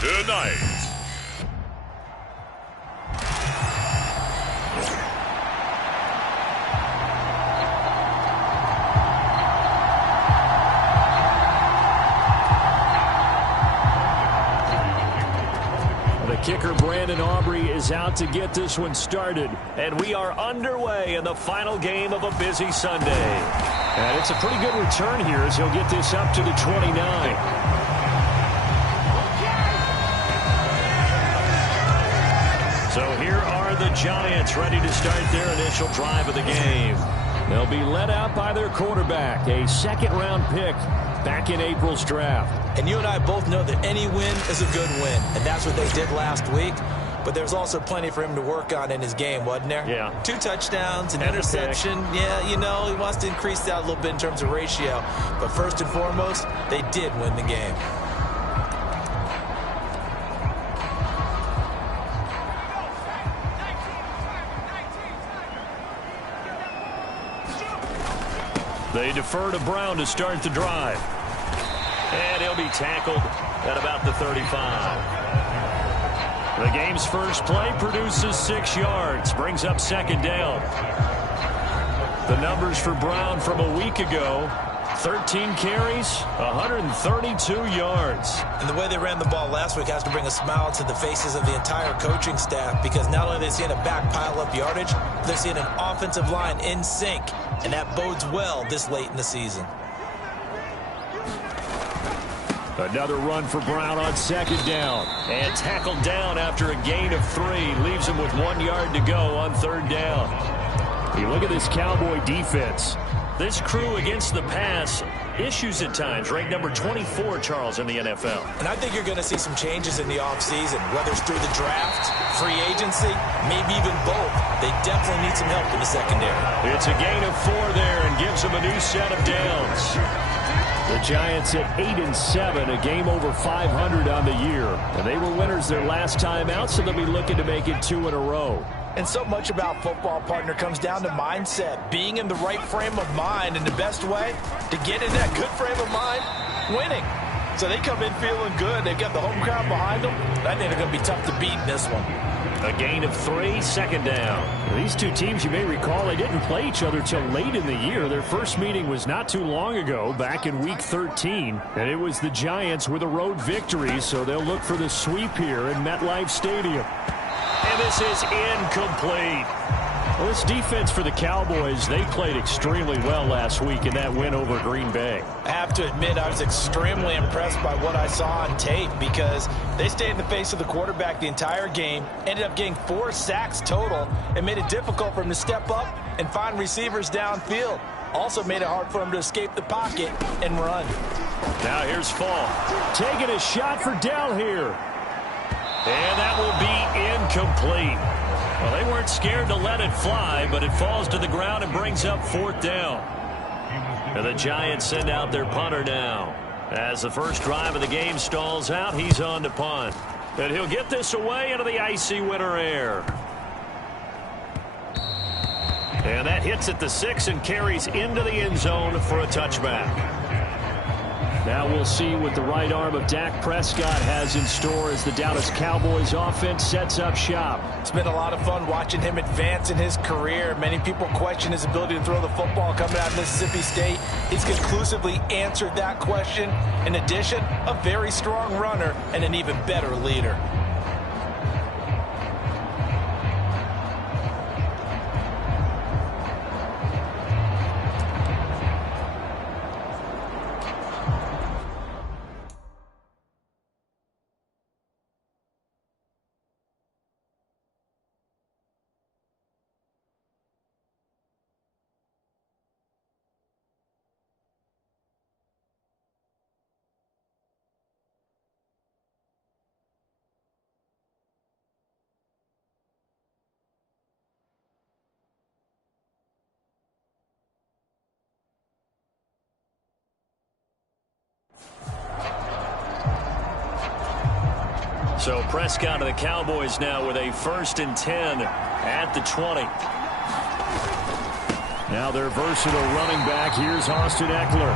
Tonight. The kicker, Brandon Aubrey, is out to get this one started. And we are underway in the final game of a busy Sunday. And it's a pretty good return here as he'll get this up to the 29. So here are the Giants ready to start their initial drive of the game. They'll be led out by their quarterback, a second-round pick back in April's draft. And you and I both know that any win is a good win, and that's what they did last week. But there's also plenty for him to work on in his game, wasn't there? Yeah. 2 touchdowns, an interception. Yeah, you know, he wants to increase that a little bit in terms of ratio. But first and foremost, they did win the game. They defer to Brown to start the drive. And he'll be tackled at about the 35. The game's first play produces 6 yards, brings up second down. The numbers for Brown from a week ago: 13 carries, 132 yards. And the way they ran the ball last week has to bring a smile to the faces of the entire coaching staff, because not only are they seeing a back pile up yardage, they're seeing an offensive line in sync, and that bodes well this late in the season. Another run for Brown on second down. And tackled down after a gain of 3. Leaves him with 1 yard to go on third down. You look at this Cowboy defense. This crew against the pass, issues at times. Ranked number 24, Charles, in the NFL. And I think you're going to see some changes in the offseason, whether it's through the draft, free agency, maybe even both. They definitely need some help in the secondary. It's a gain of 4 there and gives them a new set of downs. The Giants at 8-7, a game over 500 on the year. And they were winners their last time out, so they'll be looking to make it 2 in a row. And so much about football, partner, comes down to mindset, being in the right frame of mind. And the best way to get in that good frame of mind, winning. So they come in feeling good. They've got the home crowd behind them. I think they're going to be tough to beat in this one. A gain of 3, second down. These two teams, you may recall, they didn't play each other till late in the year. Their first meeting was not too long ago, back in Week 13. And it was the Giants with a road victory, so they'll look for the sweep here in MetLife Stadium. And this is incomplete. Well, this defense for the Cowboys, they played extremely well last week in that win over Green Bay. I have to admit, I was extremely impressed by what I saw on tape, because they stayed in the face of the quarterback the entire game, ended up getting 4 sacks total, and made it difficult for him to step up and find receivers downfield. Also made it hard for him to escape the pocket and run. Now here's Fall, taking a shot for Dell here. And that will be incomplete. Well, they weren't scared to let it fly, but it falls to the ground and brings up 4th down. And the Giants send out their punter now. As the first drive of the game stalls out, he's on to punt. And he'll get this away into the icy winter air. And that hits at the 6 and carries into the end zone for a touchback. Now we'll see what the right arm of Dak Prescott has in store as the Dallas Cowboys offense sets up shop. It's been a lot of fun watching him advance in his career. Many people question his ability to throw the football coming out of Mississippi State. He's conclusively answered that question. In addition, a very strong runner and an even better leader. So Prescott of the Cowboys now with a 1st and 10 at the 20. Now their versatile running back. Here's Austin Eckler.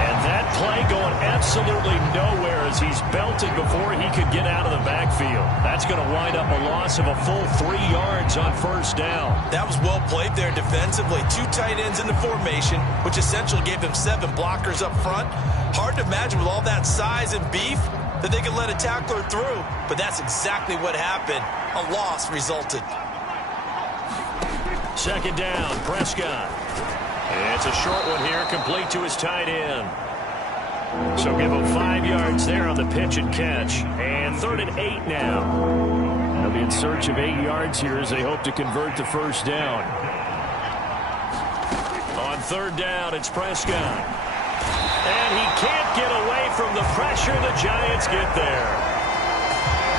And that play going absolutely nowhere as he's belted before he could get out of the backfield. That's going to wind up a loss of a full 3 yards on 1st down. That was well played there defensively. 2 tight ends in the formation, which essentially gave them 7 blockers up front. Hard to imagine with all that size and beef that they could let a tackler through, but that's exactly what happened. A loss resulted. 2nd down, Prescott. It's a short one here, complete to his tight end. So give him 5 yards there on the pitch and catch. And 3rd and 8 now. They'll be in search of 8 yards here as they hope to convert the 1st down. On 3rd down, it's Prescott. And he can't get away from the pressure. The Giants get there.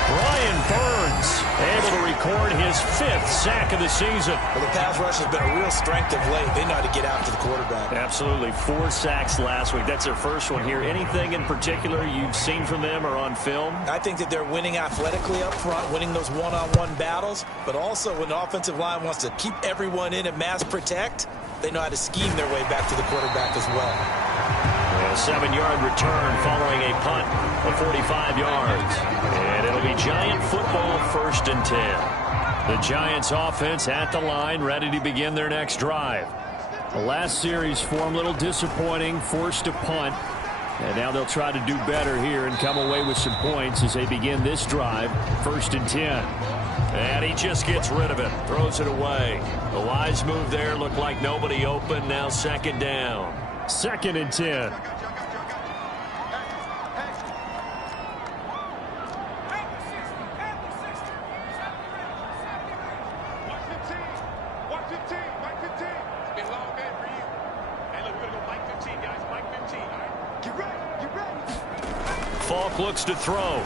Brian Burns able to record his 5th sack of the season. Well, the pass rush has been a real strength of late. They know how to get after the quarterback. Absolutely. 4 sacks last week. That's their first one here. Anything in particular you've seen from them or on film? I think that they're winning athletically up front, winning those one-on-one battles, but also when the offensive line wants to keep everyone in and mass protect, they know how to scheme their way back to the quarterback as well. A 7-yard return following a punt of 45 yards. And it'll be Giant football, 1st and 10. The Giants offense at the line, ready to begin their next drive. The last series for them, a little disappointing, forced to punt. And now they'll try to do better here and come away with some points as they begin this drive, 1st and 10. And he just gets rid of it, throws it away. The wise move there, looked like nobody open, now 2nd down. 2nd and 10. Falk looks to throw.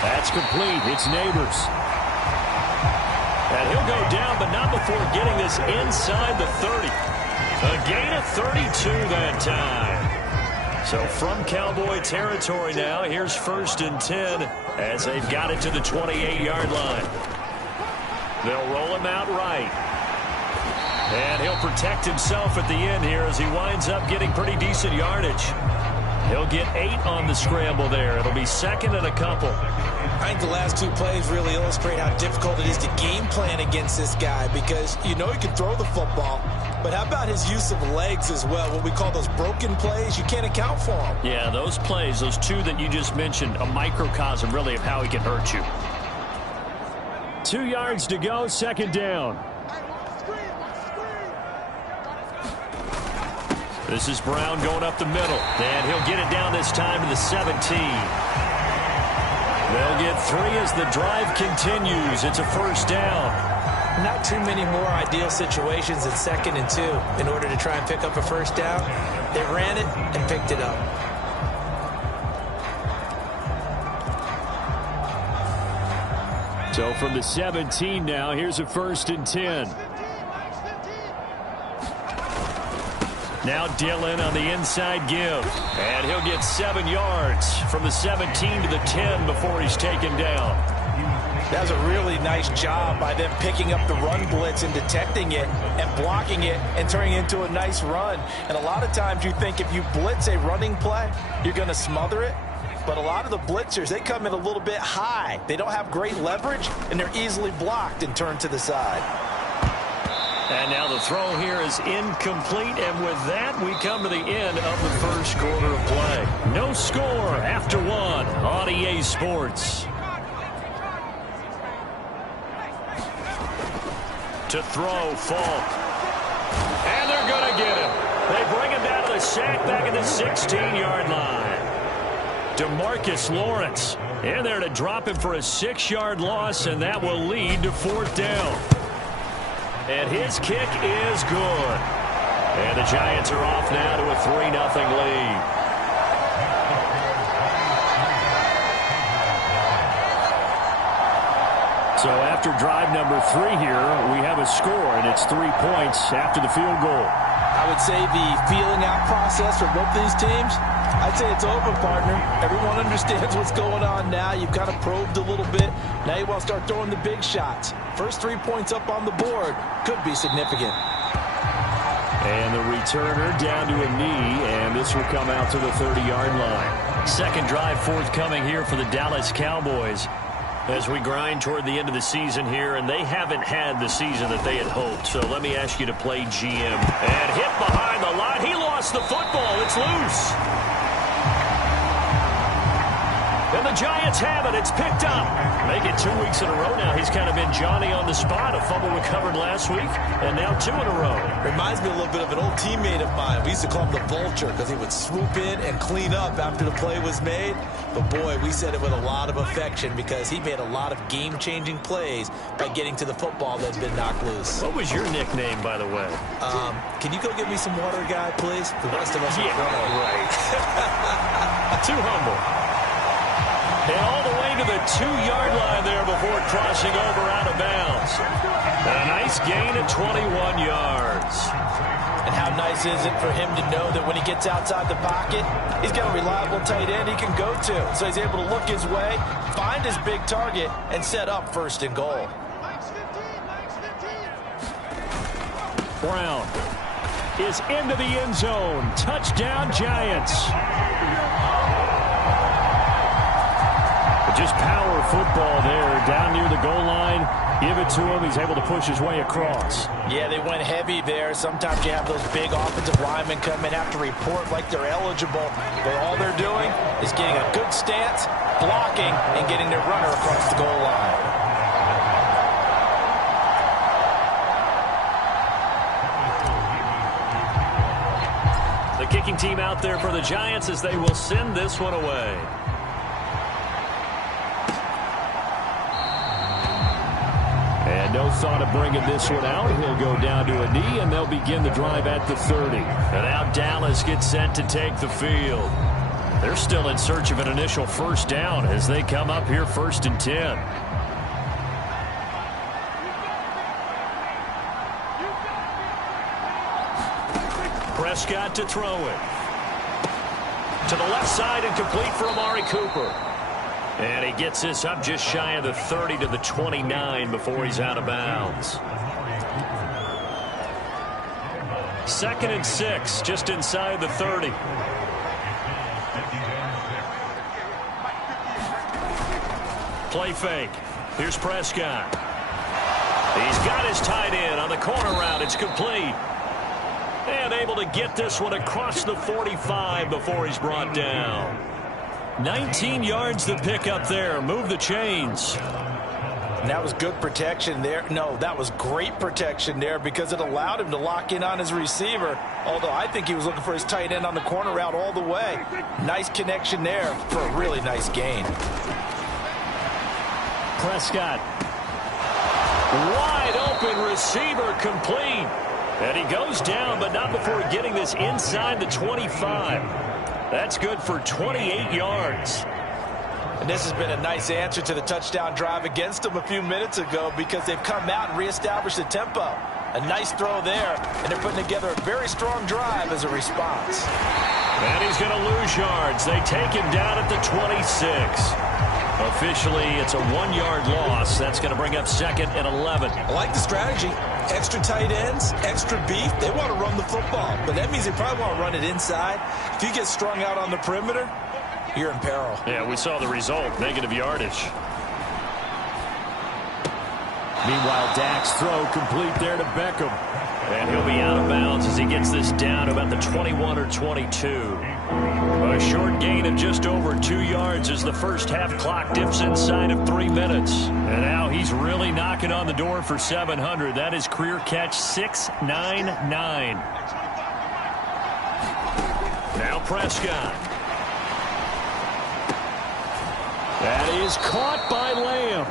That's complete. It's Neighbors. And he'll go down, but not before getting this inside the 30. A gain of 32 that time. So from Cowboy territory now, here's 1st and 10 as they've got it to the 28-yard line. They'll roll him out right. And he'll protect himself at the end here as he winds up getting pretty decent yardage. He'll get 8 on the scramble there. It'll be 2nd and a couple. I think the last 2 plays really illustrate how difficult it is to game plan against this guy because you know he can throw the football, but how about his use of legs as well? What we call those broken plays, you can't account for them. Yeah, those plays, those 2 that you just mentioned, a microcosm really of how he can hurt you. 2 yards to go, 2nd down. This is Brown going up the middle, and he'll get it down this time to the 17. They'll get 3 as the drive continues. It's a 1st down. Not too many more ideal situations than 2nd and 2 in order to try and pick up a 1st down. They ran it and picked it up. So from the 17 now, here's a 1st and 10. Now Dillon on the inside give. And he'll get 7 yards from the 17 to the 10 before he's taken down. That was a really nice job by them picking up the run blitz and detecting it and blocking it and turning it into a nice run. And a lot of times you think if you blitz a running play, you're going to smother it. But a lot of the blitzers, they come in a little bit high. They don't have great leverage, and they're easily blocked and turned to the side. And now the throw here is incomplete, and with that, we come to the end of the first quarter of play. No score after one on EA Sports. To throw, Falk. And they're going to get him. They bring him down to the sack back at the 16-yard line. DeMarcus Lawrence in there to drop him for a 6-yard loss, and that will lead to 4th down. And his kick is good. And the Giants are off now to a 3-0 lead. So after drive number 3 here, we have a score, and it's 3 points after the field goal. I would say the feeling out process for both these teams, I'd say it's over, partner. Everyone understands what's going on now. You've kind of probed a little bit. Now you want to start throwing the big shots. First 3 points up on the board could be significant. And the returner down to a knee, and this will come out to the 30-yard line. Second drive forthcoming here for the Dallas Cowboys as we grind toward the end of the season here, and they haven't had the season that they had hoped. So let me ask you to play GM. And hit behind the line. He lost the football. It's loose. And the Giants have it. It's picked up. Make it 2 weeks in a row now. He's kind of been Johnny on the spot. A fumble recovered last week, and now 2 in a row. Reminds me a little bit of an old teammate of mine. We used to call him the Vulture because he would swoop in and clean up after the play was made. But, boy, we said it with a lot of affection because he made a lot of game-changing plays by getting to the football that's been knocked loose. What was your nickname, by the way? Can you go get me some water, guy, please? The rest of us are right. Too humble. And all the way to the 2-yard line there before crossing over out of bounds. And a nice gain of 21 yards. And how nice is it for him to know that when he gets outside the pocket, he's got a reliable tight end he can go to. So he's able to look his way, find his big target, and set up 1st and goal. Brown is into the end zone. Touchdown, Giants. Just power football there down near the goal line. Give it to him. He's able to push his way across. Yeah, they went heavy there. Sometimes you have those big offensive linemen come in, have to report like they're eligible. But all they're doing is getting a good stance, blocking, and getting their runner across the goal line. The kicking team out there for the Giants as they will send this one away. And no thought of bringing this one out. He'll go down to a knee, and they'll begin the drive at the 30. And now Dallas gets set to take the field. They're still in search of an initial 1st down as they come up here 1st and 10. Prescott to throw it. To the left side and complete for Amari Cooper. And he gets this up just shy of the 30 to the 29 before he's out of bounds. 2nd and 6, just inside the 30. Play fake. Here's Prescott. He's got his tight end on the corner route. It's complete. And able to get this one across the 45 before he's brought down. 19 yards to pick up there. Move the chains. And that was good protection there. No, that was great protection there because it allowed him to lock in on his receiver. Although I think he was looking for his tight end on the corner route all the way. Nice connection there for a really nice gain. Prescott. Wide open receiver complete. And he goes down, but not before getting this inside the 25. That's good for 28 yards. And this has been a nice answer to the touchdown drive against them a few minutes ago because they've come out and reestablished the tempo. A nice throw there, and they're putting together a very strong drive as a response. And he's going to lose yards. They take him down at the 26. Officially, it's a 1-yard loss. That's going to bring up 2nd and 11. I like the strategy. Extra tight ends, extra beef. They want to run the football, but that means they probably want to run it inside. If you get strung out on the perimeter, you're in peril. Yeah, we saw the result, negative yardage. Meanwhile, Dak's throw complete there to Beckham. And he'll be out of bounds as he gets this down about the 21 or 22. A short gain of just over 2 yards as the first half clock dips inside of 3 minutes. And now he's really knocking on the door for 700. That is career catch 699. Now Prescott. That is caught by Lamb.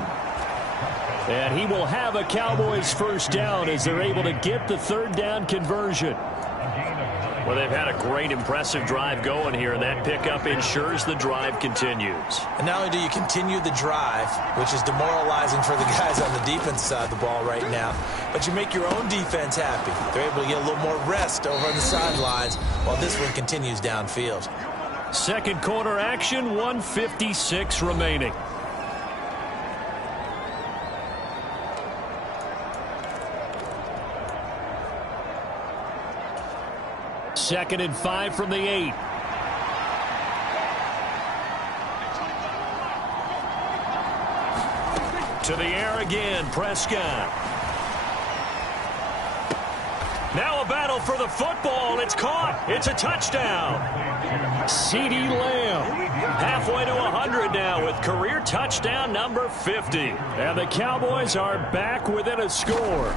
And he will have a Cowboys first down as they're able to get the 3rd down conversion. Well, they've had a great, impressive drive going here, and that pickup ensures the drive continues. And not only do you continue the drive, which is demoralizing for the guys on the defense side of the ball right now, but you make your own defense happy. They're able to get a little more rest over on the sidelines while this one continues downfield. Second quarter action, 1:56 remaining. Second and 5 from the 8. To the air again, Prescott. Now a battle for the football. It's caught. It's a touchdown. CeeDee Lamb halfway to 100 now with career touchdown number 50. And the Cowboys are back within a score.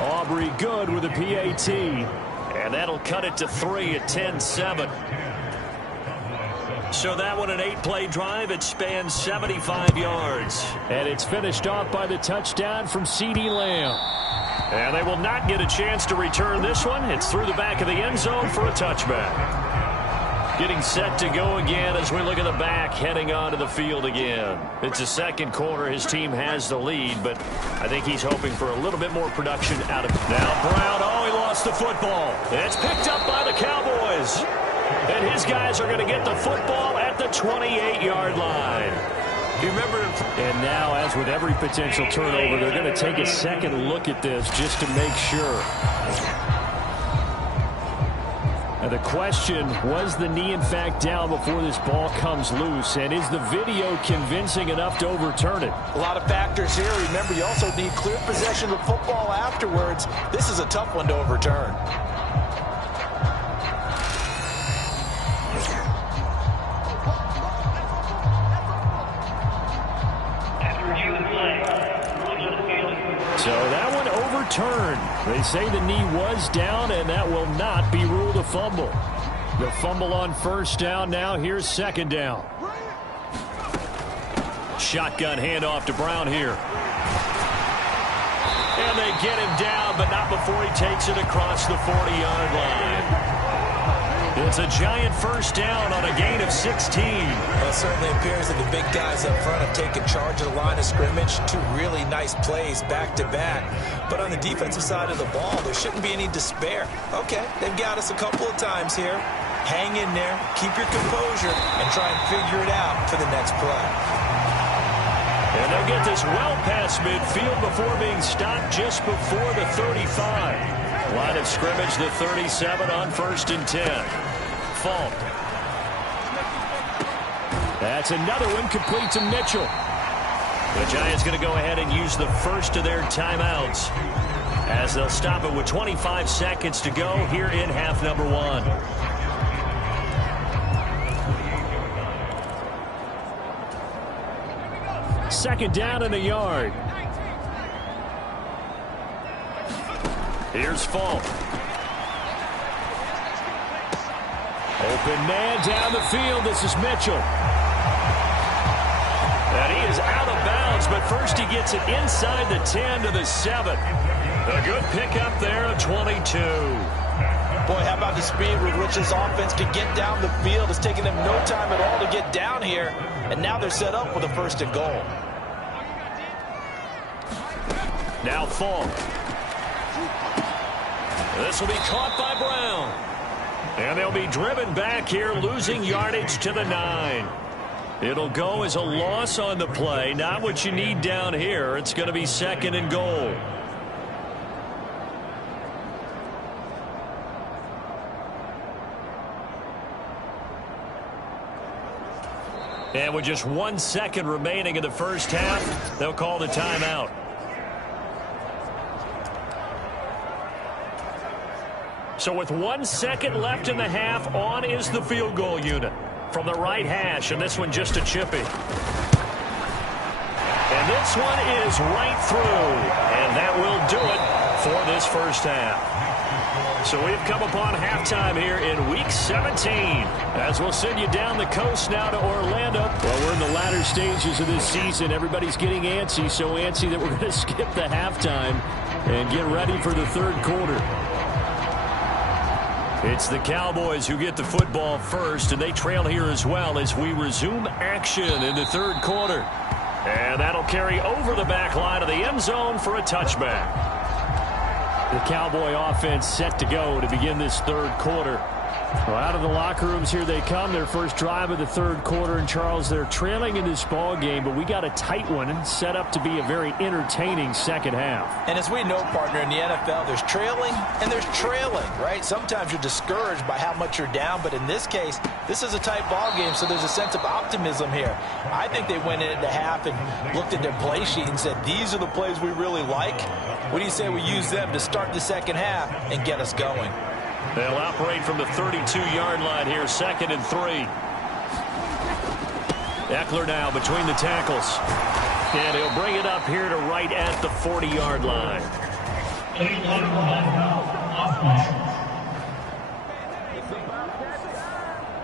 Aubrey good with a PAT. And that'll cut it to 3 at 10-7. So that one, an 8-play drive. It spans 75 yards. And it's finished off by the touchdown from CeeDee Lamb. And they will not get a chance to return this one. It's through the back of the end zone for a touchback. Getting set to go again as we look at the back, heading onto the field again. It's a second quarter. His team has the lead, but I think he's hoping for a little bit more production out of it. Now Brown, he lost the football. It's picked up by the Cowboys. And his guys are going to get the football at the 28-yard line. You remember, and now, as with every potential turnover, they're going to take a second look at this just to make sure. And the question, was the knee in fact down before this ball comes loose? And is the video convincing enough to overturn it? A lot of factors here. Remember, you also need clear possession of the football afterwards. This is a tough one to overturn. So that one overturned. They say the knee was down, and that will not be ruled a fumble. The fumble on first down. Now here's second down. Shotgun handoff to Brown here. And they get him down, but not before he takes it across the 40-yard line. It's a giant first down on a gain of 16. Well, it certainly appears that the big guys up front have taken charge of the line of scrimmage. 2 really nice plays back-to-back. But on the defensive side of the ball, there shouldn't be any despair. Okay, they've got us a couple of times here. Hang in there, keep your composure, and try and figure it out for the next play. And they'll get this well past midfield before being stopped just before the 35. Line of scrimmage, the 37 on 1st and 10. Fault. That's another one complete to Mitchell. The Giants going to go ahead and use the first of their timeouts as they'll stop it with 25 seconds to go here in half number 1. Second down and a yard. Here's Fault. Open man down the field. This is Mitchell. And he is out of bounds, but first he gets it inside the 10 to the 7. A good pickup there at 22. Boy, how about the speed with which this offense can get down the field? It's taken them no time at all to get down here, and now they're set up with a 1st and goal. Now Fault. This will be caught by Brown. And they'll be driven back here, losing yardage to the 9. It'll go as a loss on the play. Not what you need down here. It's going to be 2nd and goal. And with just 1 second remaining in the first half, they'll call the timeout. So with 1 second left in the half, on is the field goal unit from the right hash, and this one just a chippy. And this one is right through, and that will do it for this first half. So we've come upon halftime here in Week 17. As we'll send you down the coast now to Orlando. Well, we're in the latter stages of this season. Everybody's getting antsy, so antsy that we're going to skip the halftime and get ready for the third quarter. It's the Cowboys who get the football first, and they trail here as well as we resume action in the third quarter. And that'll carry over the back line of the end zone for a touchback. The Cowboy offense set to go to begin this third quarter. Well, out of the locker rooms here they come, their first drive of the third quarter. And, Charles, they're trailing in this ball game, but we got a tight one and set up to be a very entertaining second half. And as we know, partner, in the NFL, there's trailing and there's trailing, right? Sometimes you're discouraged by how much you're down, but in this case, this is a tight ball game, so there's a sense of optimism here. I think they went into half and looked at their play sheet and said, these are the plays we really like. What do you say we use them to start the second half and get us going? They'll operate from the 32-yard line here, 2nd and 3. Eckler now between the tackles. And he'll bring it up here to right at the 40-yard line.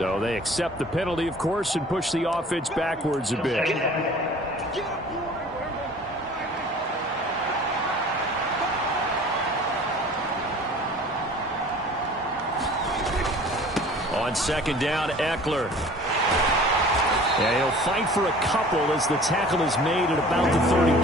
So they accept the penalty, of course, and push the offense backwards a bit. On 2nd down, Eckler. Yeah, he'll fight for a couple as the tackle is made at about the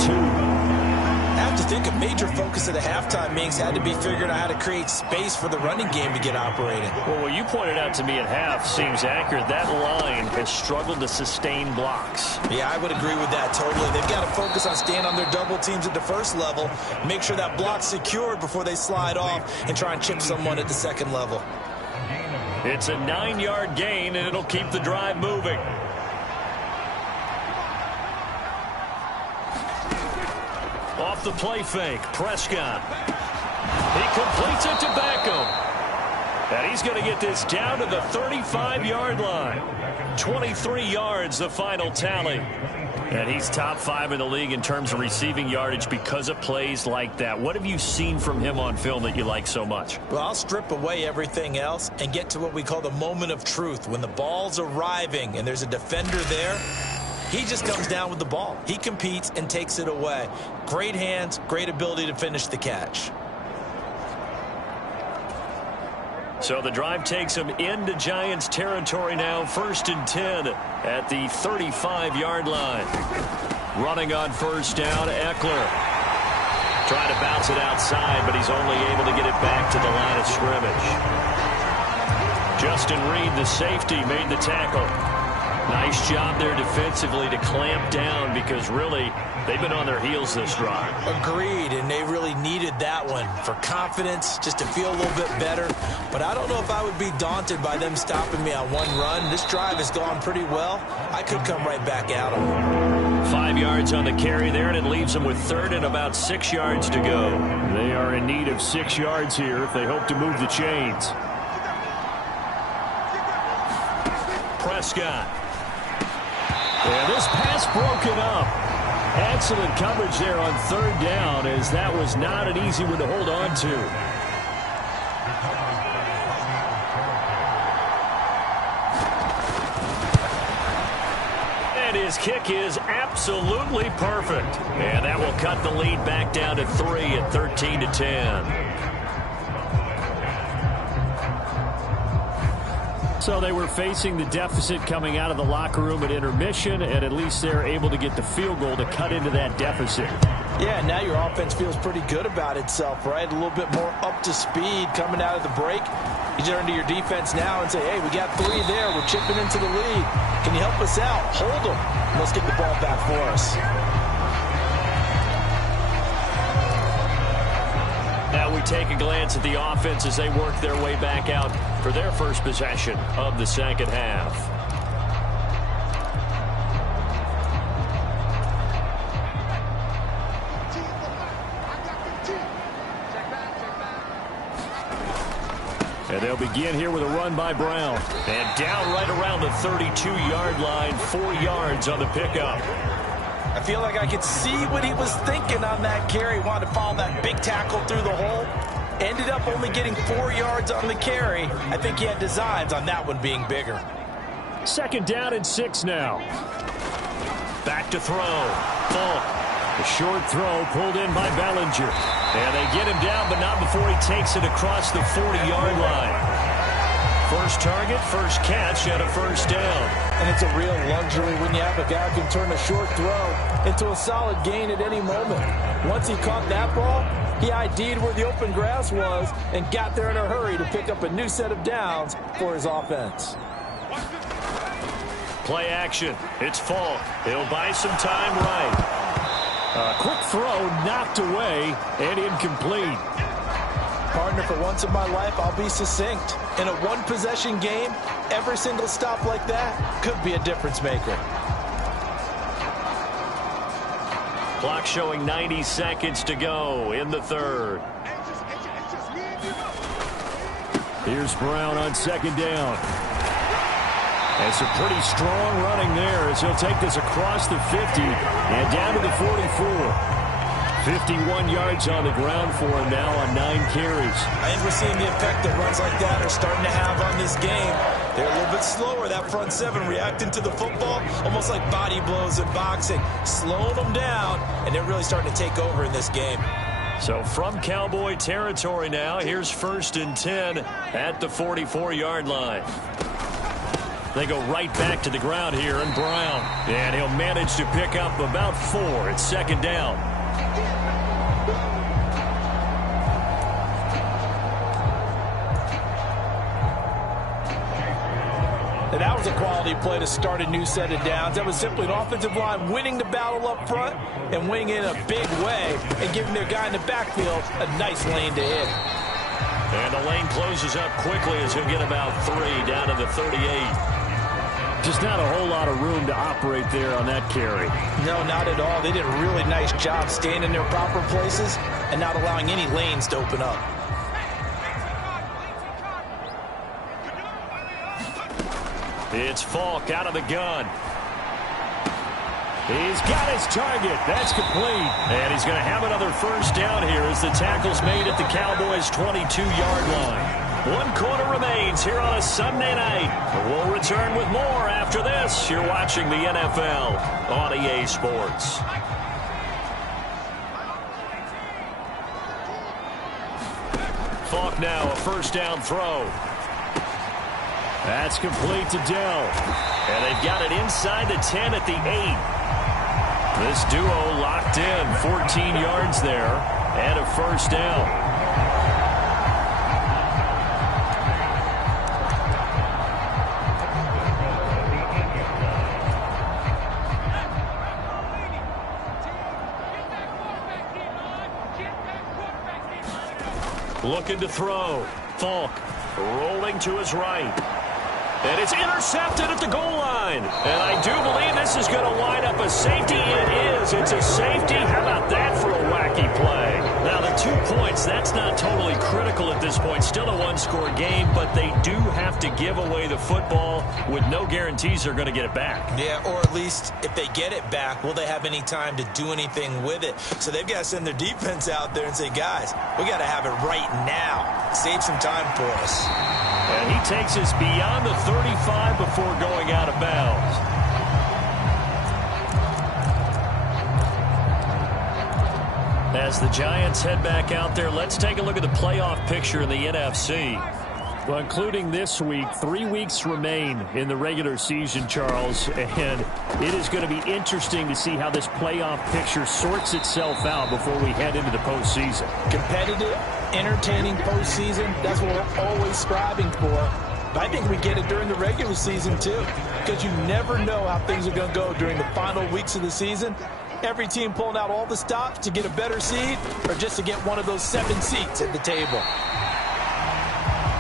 32. I have to think a major focus of the halftime meetings had to be figuring out how to create space for the running game to get operating. Well, what you pointed out to me at half seems accurate. That line has struggled to sustain blocks. Yeah, I would agree with that totally. They've got to focus on staying on their double teams at the first level, make sure that block's secured before they slide off and try and chip someone at the second level. It's a 9-yard gain, and it'll keep the drive moving. Off the play fake, Prescott. He completes it to Beckham. And he's going to get this down to the 35-yard line. 23 yards, the final tally. And he's top 5 in the league in terms of receiving yardage because of plays like that. What have you seen from him on film that you like so much? Well, I'll strip away everything else and get to what we call the moment of truth. When the ball's arriving and there's a defender there, he just comes down with the ball. He competes and takes it away. Great hands, great ability to finish the catch. So the drive takes him into Giants territory now, 1st and 10 at the 35-yard line. Running on 1st down, Eckler. Trying to bounce it outside, but he's only able to get it back to the line of scrimmage. Justin Reed, the safety, made the tackle. Nice job there defensively to clamp down because really they've been on their heels this drive. Agreed, and they really needed that one for confidence, just to feel a little bit better. But I don't know if I would be daunted by them stopping me on one run. This drive has gone pretty well. I could come right back at them. 5 yards on the carry there, and it leaves them with 3rd and about 6 yards to go. They are in need of 6 yards here if they hope to move the chains. Prescott. Yeah, this pass broken up. Excellent coverage there on 3rd down, as that was not an easy one to hold on to. And his kick is absolutely perfect. And that will cut the lead back down to 3 at 13-10. So they were facing the deficit coming out of the locker room at intermission, and at least they're able to get the field goal to cut into that deficit. Yeah, now your offense feels pretty good about itself, right? A little bit more up to speed coming out of the break. You turn to your defense now and say, hey, we got 3 there. We're chipping into the lead. Can you help us out? Hold them. Let's get the ball back for us. Now we take a glance at the offense as they work their way back out for their first possession of the second half. And they'll begin here with a run by Brown. And down right around the 32-yard line, 4 yards on the pickup. I feel like I could see what he was thinking on that carry. Wanted to follow that big tackle through the hole. Ended up only getting 4 yards on the carry. I think he had designs on that one being bigger. 2nd down and 6 now. Back to throw. Falk. A short throw pulled in by Bellinger. And they get him down, but not before he takes it across the 40-yard line. First target, first catch, and a first down. And it's a real luxury when you have a guy who can turn a short throw into a solid gain at any moment. Once he caught that ball, he ID'd where the open grass was and got there in a hurry to pick up a new set of downs for his offense. Play action. It's Falk. He'll buy some time right. A quick throw knocked away and incomplete. Partner, for once in my life, I'll be succinct. In a one-possession game, every single stop like that could be a difference maker. Clock showing 90 seconds to go in the 3rd. Here's Brown on 2nd down. And some pretty strong running there as he'll take this across the 50 and down to the 44. 51 yards on the ground for him now on 9 carries. I think we're seeing the effect that runs like that are starting to have on this game. They're a little bit slower, that front 7, reacting to the football, almost like body blows in boxing, slowing them down, and they're really starting to take over in this game. So from Cowboy territory now, here's 1st and 10 at the 44-yard line. They go right back to the ground here, and Brown. And he'll manage to pick up about 4. It's 2nd down. And that was a quality play to start a new set of downs. That was simply an offensive line winning the battle up front and winning it in a big way and giving their guy in the backfield a nice lane to hit. And the lane closes up quickly as he'll get about 3 down to the 38. Just not a whole lot of room to operate there on that carry. No, not at all. They did a really nice job staying in their proper places and not allowing any lanes to open up. It's Falk out of the gun. He's got his target. That's complete. And he's going to have another first down here as the tackle's made at the Cowboys' 22-yard line. 1 quarter remains here on a Sunday night. We'll return with more after this. You're watching the NFL on EA Sports. Falk now, a first down throw. That's complete to Dell. And they've got it inside the 10 at the 8. This duo locked in, 14 yards there, and a first down. Looking to throw. Falk rolling to his right. And it's intercepted at the goal line. And I do believe this is going to wind up a safety. It is. It's a safety. How about that for a wacky play? Now, the 2 points, that's not totally critical at this point. Still a one-score game, but they do have to give away the football with no guarantees they're going to get it back. Yeah, or at least if they get it back, will they have any time to do anything with it? So they've got to send their defense out there and say, guys, we got to have it right now. Save some time for us. And he takes us beyond the 35 before going out of bounds. As the Giants head back out there, let's take a look at the playoff picture in the NFC. Well, including this week, 3 weeks remain in the regular season, Charles, and it is going to be interesting to see how this playoff picture sorts itself out before we head into the postseason. Competitive, entertaining postseason, that's what we're always striving for. But I think we get it during the regular season, too, because you never know how things are going to go during the final weeks of the season. Every team pulling out all the stops to get a better seed or just to get one of those 7 seats at the table.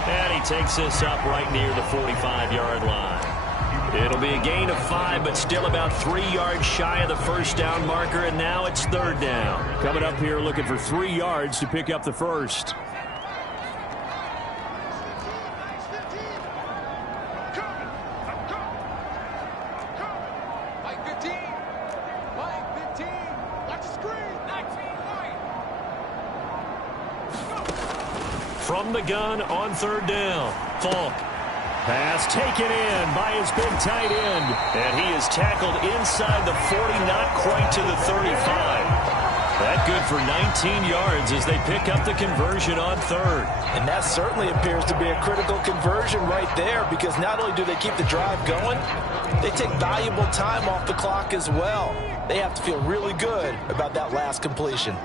And he takes this up right near the 45-yard line. It'll be a gain of 5, but still about 3 yards shy of the first down marker, and now it's 3rd down. Coming up here looking for 3 yards to pick up the first. From the gun on 3rd down, Falk. Pass taken in by his big tight end. And he is tackled inside the 40, not quite to the 35. That good for 19 yards as they pick up the conversion on 3rd. And that certainly appears to be a critical conversion right there, because not only do they keep the drive going, they take valuable time off the clock as well. They have to feel really good about that last completion.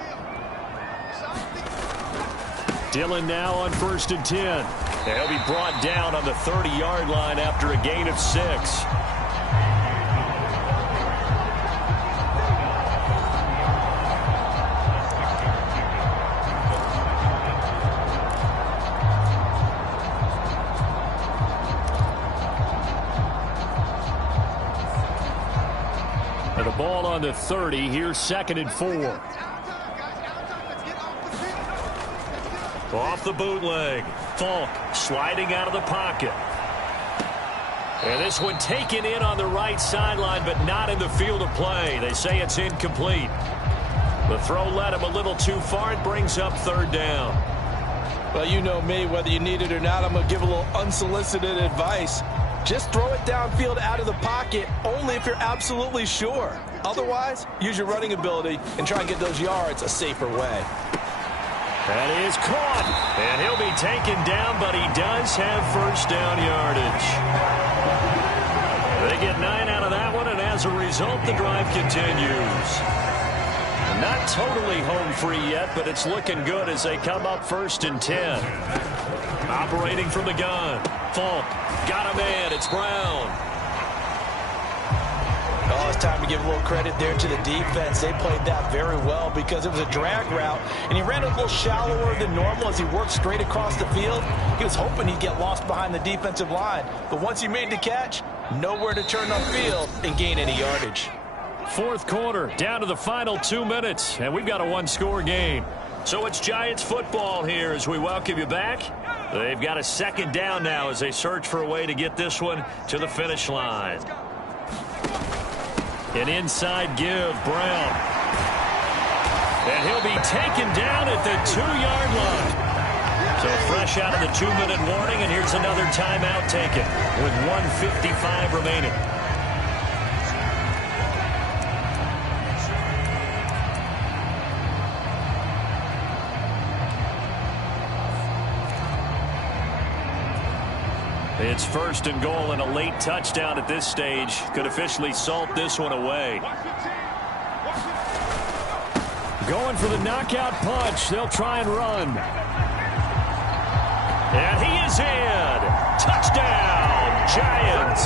Dillon now on 1st and 10. They'll be brought down on the 30-yard line after a gain of 6. And the ball on the 30. Here's 2nd and 4. Off the bootleg. Falk sliding out of the pocket. And this one taken in on the right sideline, but not in the field of play. They say it's incomplete. The throw led him a little too far. It brings up 3rd down. Well, you know me, whether you need it or not, I'm going to give a little unsolicited advice. Just throw it downfield out of the pocket only if you're absolutely sure. Otherwise, use your running ability and try and get those yards a safer way. That is caught. And he'll be taken down, but he does have first down yardage. They get 9 out of that one, and as a result, the drive continues. Not totally home free yet, but it's looking good as they come up 1st and 10. Operating from the gun. Falk got a man. It's Brown. Oh, it's time to give a little credit there to the defense. They played that very well because it was a drag route, and he ran a little shallower than normal as he worked straight across the field. He was hoping he'd get lost behind the defensive line, but once he made the catch, nowhere to turn upfield and gain any yardage. 4th quarter, down to the final 2 minutes, and we've got a 1-score game. So it's Giants football here as we welcome you back. They've got a 2nd down now as they search for a way to get this one to the finish line. An inside give, Brown. And he'll be taken down at the 2-yard line. So fresh out of the 2-minute warning, and here's another timeout taken with 1:55 remaining. It's 1st and goal, and a late touchdown at this stage could officially salt this one away. Going for the knockout punch. They'll try and run. And he is in. Touchdown, Giants.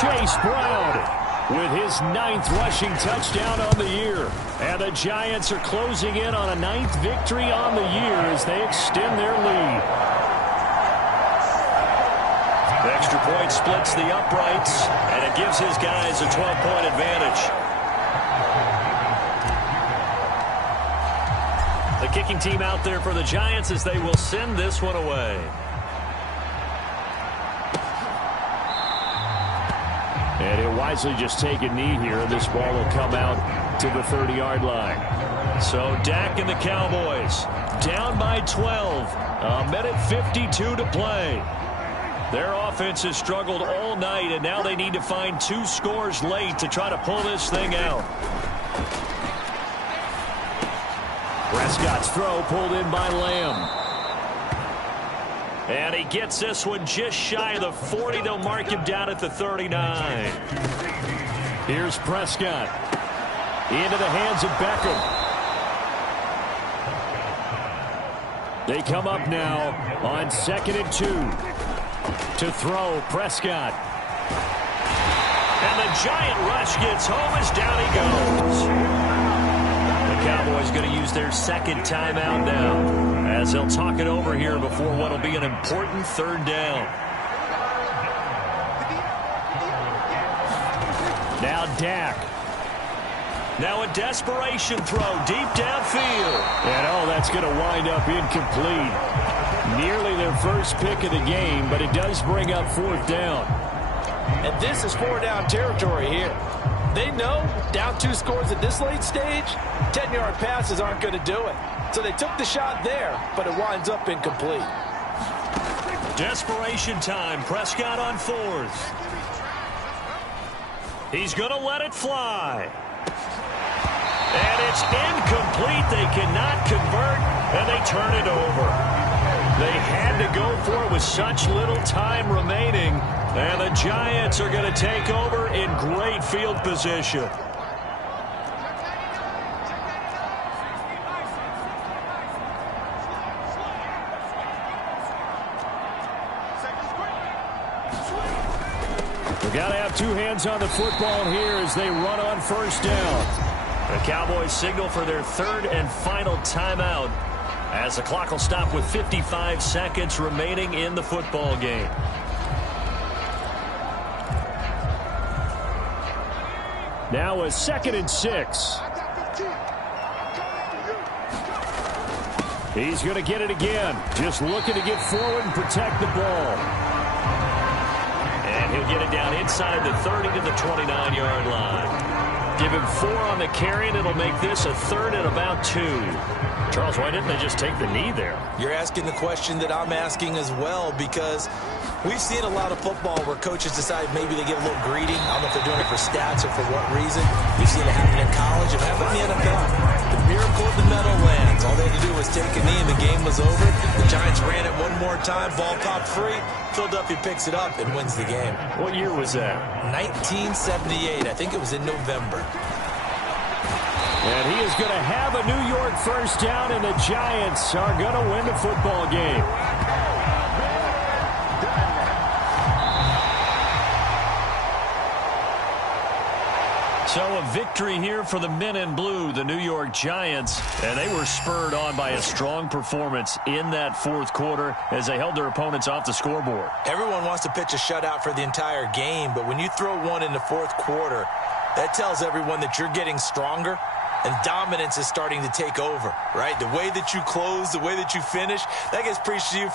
Chase Brown with his 9th rushing touchdown on the year. And the Giants are closing in on a 9th victory on the year as they extend their lead. The extra point splits the uprights, and it gives his guys a 12-point advantage. The kicking team out there for the Giants as they will send this one away. And he'll wisely just take a knee here, and this ball will come out to the 30-yard line. So Dak and the Cowboys down by 12. A minute 52 to play. Their offense has struggled all night, and now they need to find 2 scores late to try to pull this thing out. Prescott's throw pulled in by Lamb. And he gets this one just shy of the 40. They'll mark him down at the 39. Here's Prescott. Into the hands of Beckham. They come up now on 2nd and 2. To throw, Prescott. And the giant rush gets home as down he goes. The Cowboys going to use their second timeout now as they'll talk it over here before what will be an important 3rd down. Now Dak. Now a desperation throw deep downfield. And that's going to wind up incomplete. Nearly their first pick of the game, but it does bring up 4th down. And this is 4-down territory here. They know down 2 scores at this late stage, 10-yard passes aren't going to do it. So they took the shot there, but it winds up incomplete. Desperation time. Prescott on 4th. He's going to let it fly. And it's incomplete. They cannot convert, and they turn it over. They had to go for it with such little time remaining, and the Giants are going to take over in great field position. We've got to have 2 hands on the football here as they run on 1st down. The Cowboys signal for their 3rd and final timeout as the clock will stop with 55 seconds remaining in the football game. Now a 2nd and 6. He's going to get it again. Just looking to get forward and protect the ball. And he'll get it down inside the 30 to the 29-yard line. Give him 4 on the carry, and it'll make this a 3rd and about 2. Charles, why didn't they just take the knee there? You're asking the question that I'm asking as well, because we've seen a lot of football where coaches decide maybe they get a little greedy. I don't know if they're doing it for stats or for what reason. We've seen it happen in college. It happened in the NFL. The miracle of the Meadowlands. All they had to do was take a knee, and the game was over. The Giants ran it one more time. Ball popped free. Philadelphia picks it up and wins the game. What year was that? 1978. I think it was in November. And he is going to have a New York 1st down, and the Giants are going to win the football game. So a victory here for the men in blue, the New York Giants, and they were spurred on by a strong performance in that 4th quarter as they held their opponents off the scoreboard. Everyone wants to pitch a shutout for the entire game, but when you throw one in the 4th quarter, that tells everyone that you're getting stronger and dominance is starting to take over, right? The way that you close, the way that you finish, that gets preached to you.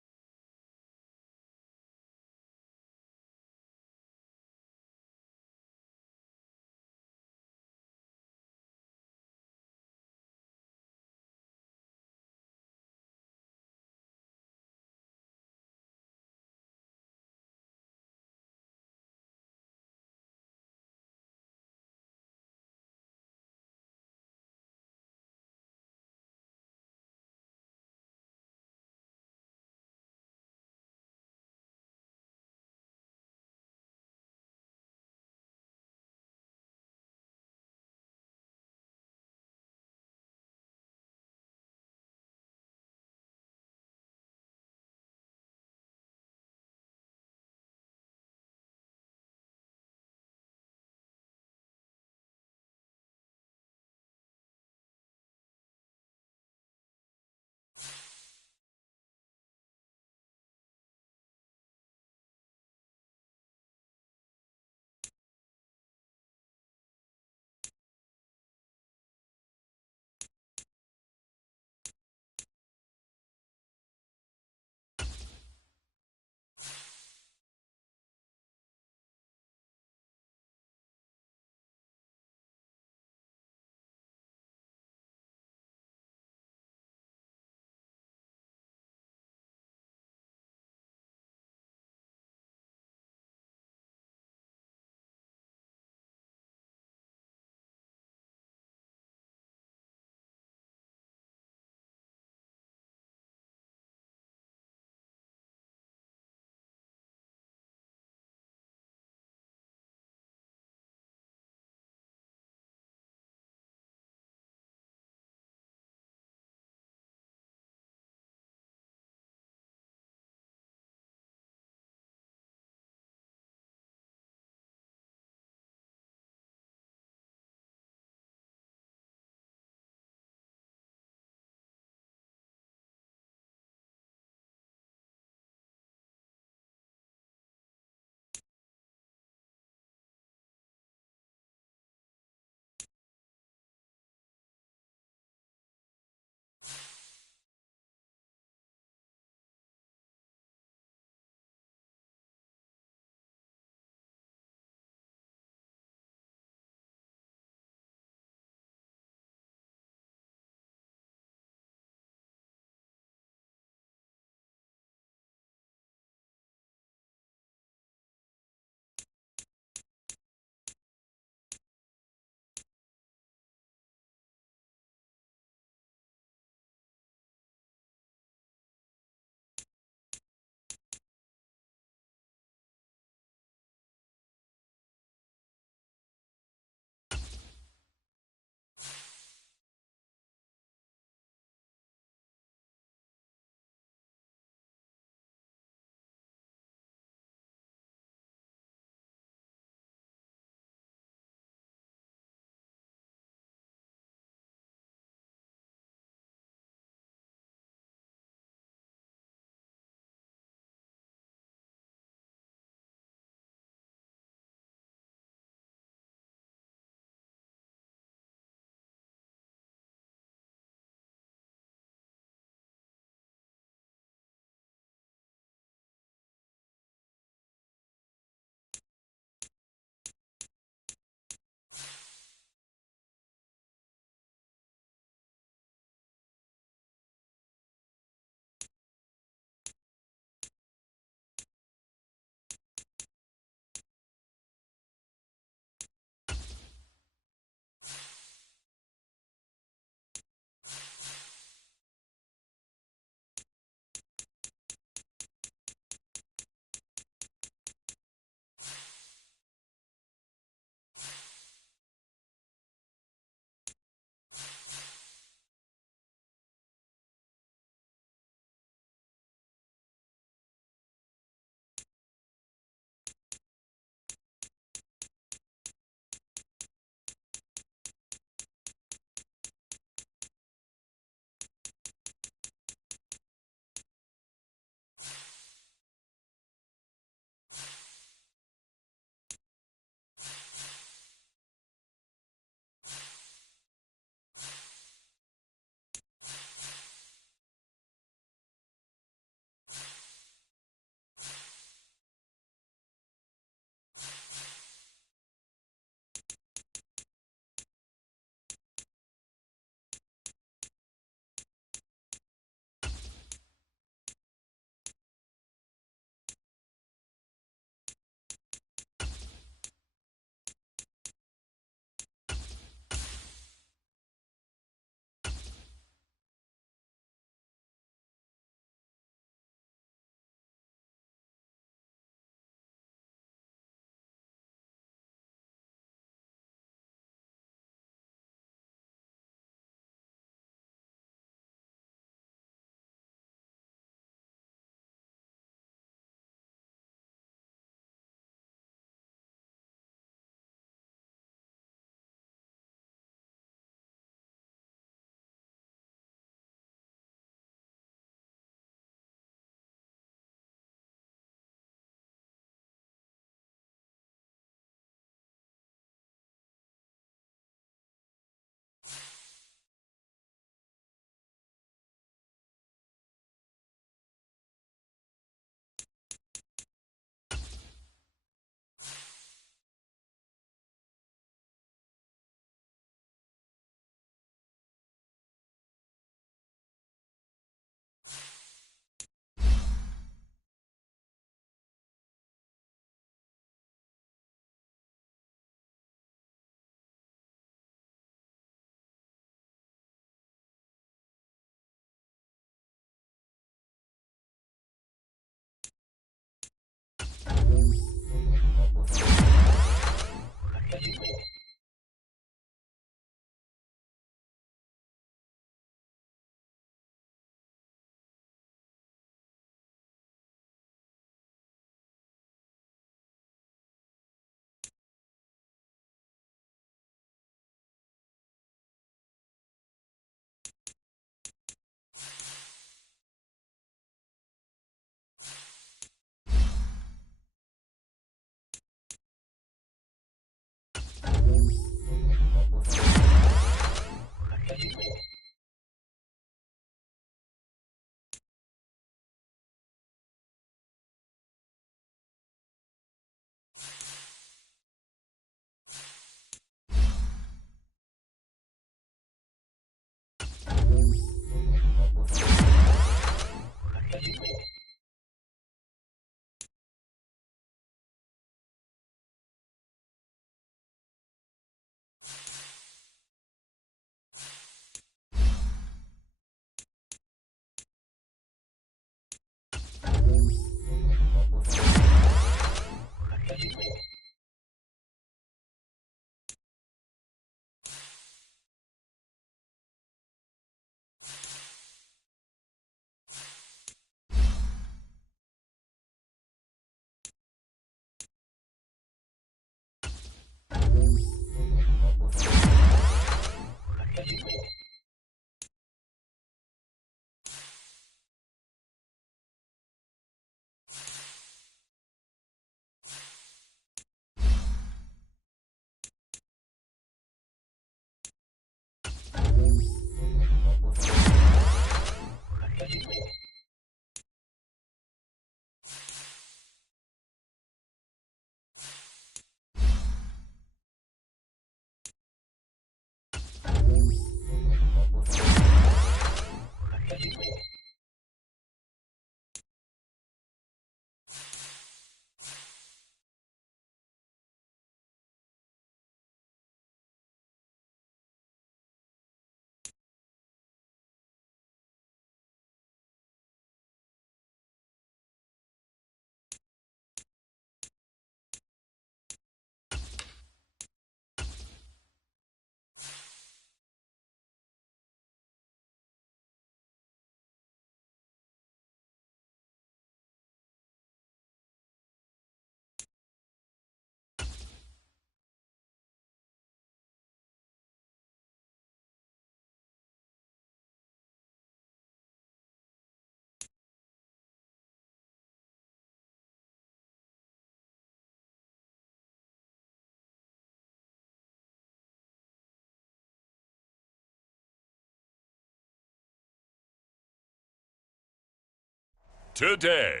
Today,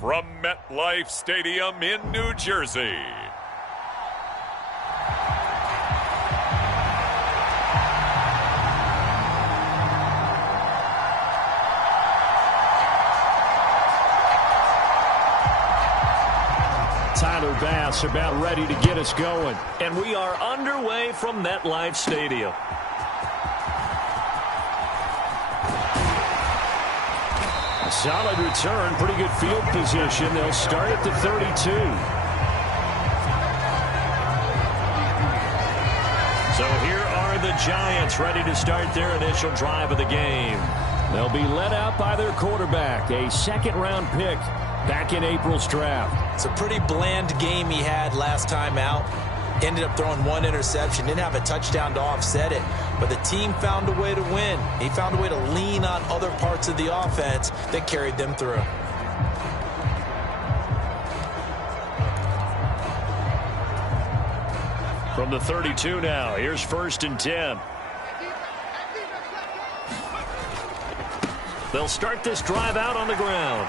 from MetLife Stadium in New Jersey, Tyler Bass about ready to get us going. And we are underway from MetLife Stadium. A solid return, pretty good field position. They'll start at the 32. So here are the Giants ready to start their initial drive of the game. They'll be led out by their quarterback, a second-round pick back in April's draft. It's a pretty bland game he had last time out. Ended up throwing one interception. Didn't have a touchdown to offset it. But the team found a way to win. He found a way to lean on other parts of the offense that carried them through. From the 32 now, here's 1st and 10. They'll start this drive out on the ground.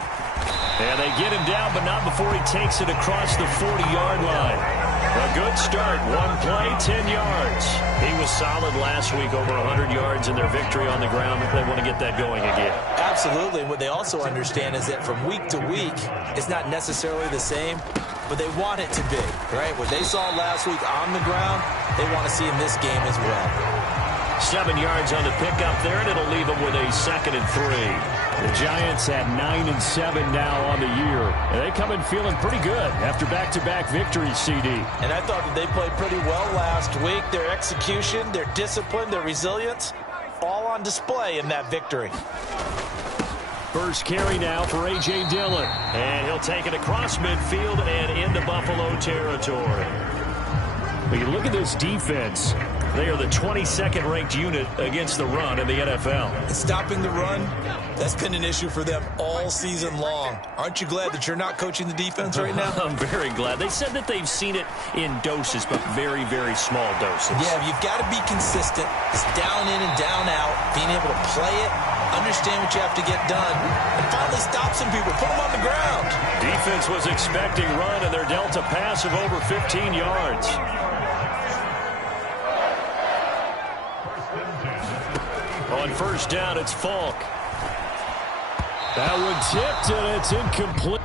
And they get him down, but not before he takes it across the 40-yard line. A good start. One play, 10 yards. He was solid last week, over 100 yards in their victory on the ground. They want to get that going again. Absolutely. What they also understand is that from week to week, it's not necessarily the same, but they want it to be, right? What they saw last week on the ground, they want to see in this game as well. 7 yards on the pickup there, and it'll leave them with a 2nd and 3. The Giants at 9-7 now on the year. And they come in feeling pretty good after back-to-back victories, CD. And I thought that they played pretty well last week. Their execution, their discipline, their resilience, all on display in that victory. First carry now for A.J. Dillon. And he'll take it across midfield and into Buffalo territory. When you look at this defense, they are the 22nd ranked unit against the run in the NFL. Stopping the run, that's been an issue for them all season long. Aren't you glad that you're not coaching the defense right now? I'm very glad. They said that they've seen it in doses, but very, very small doses. Yeah, you've got to be consistent. It's down in and down out, being able to play it, understand what you have to get done, and finally stop some people, put them on the ground. Defense was expecting run, and they're dealt a pass of over 15 yards. On first down, it's Falk. That one tipped, and it's incomplete.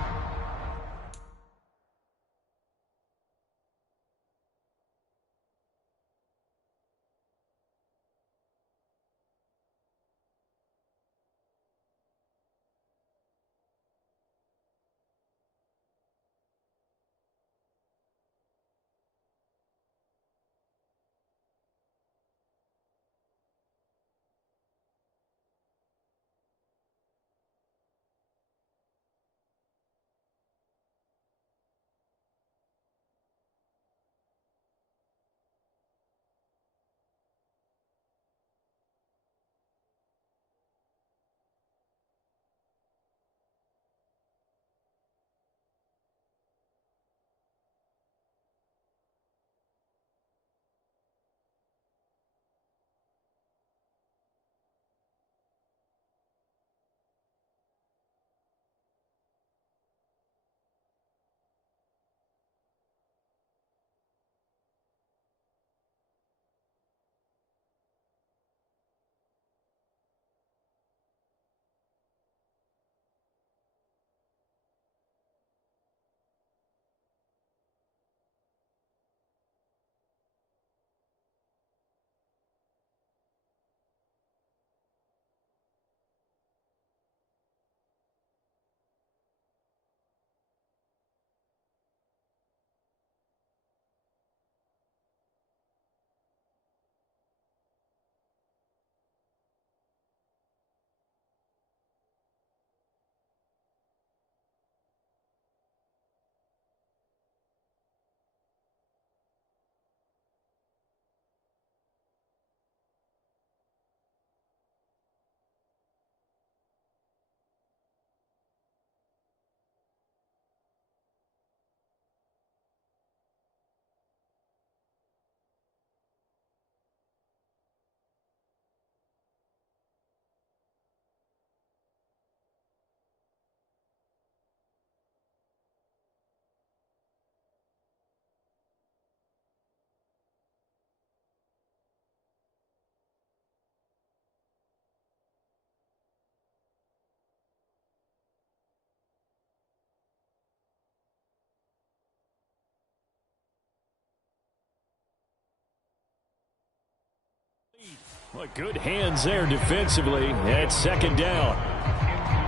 What good hands there defensively at second down.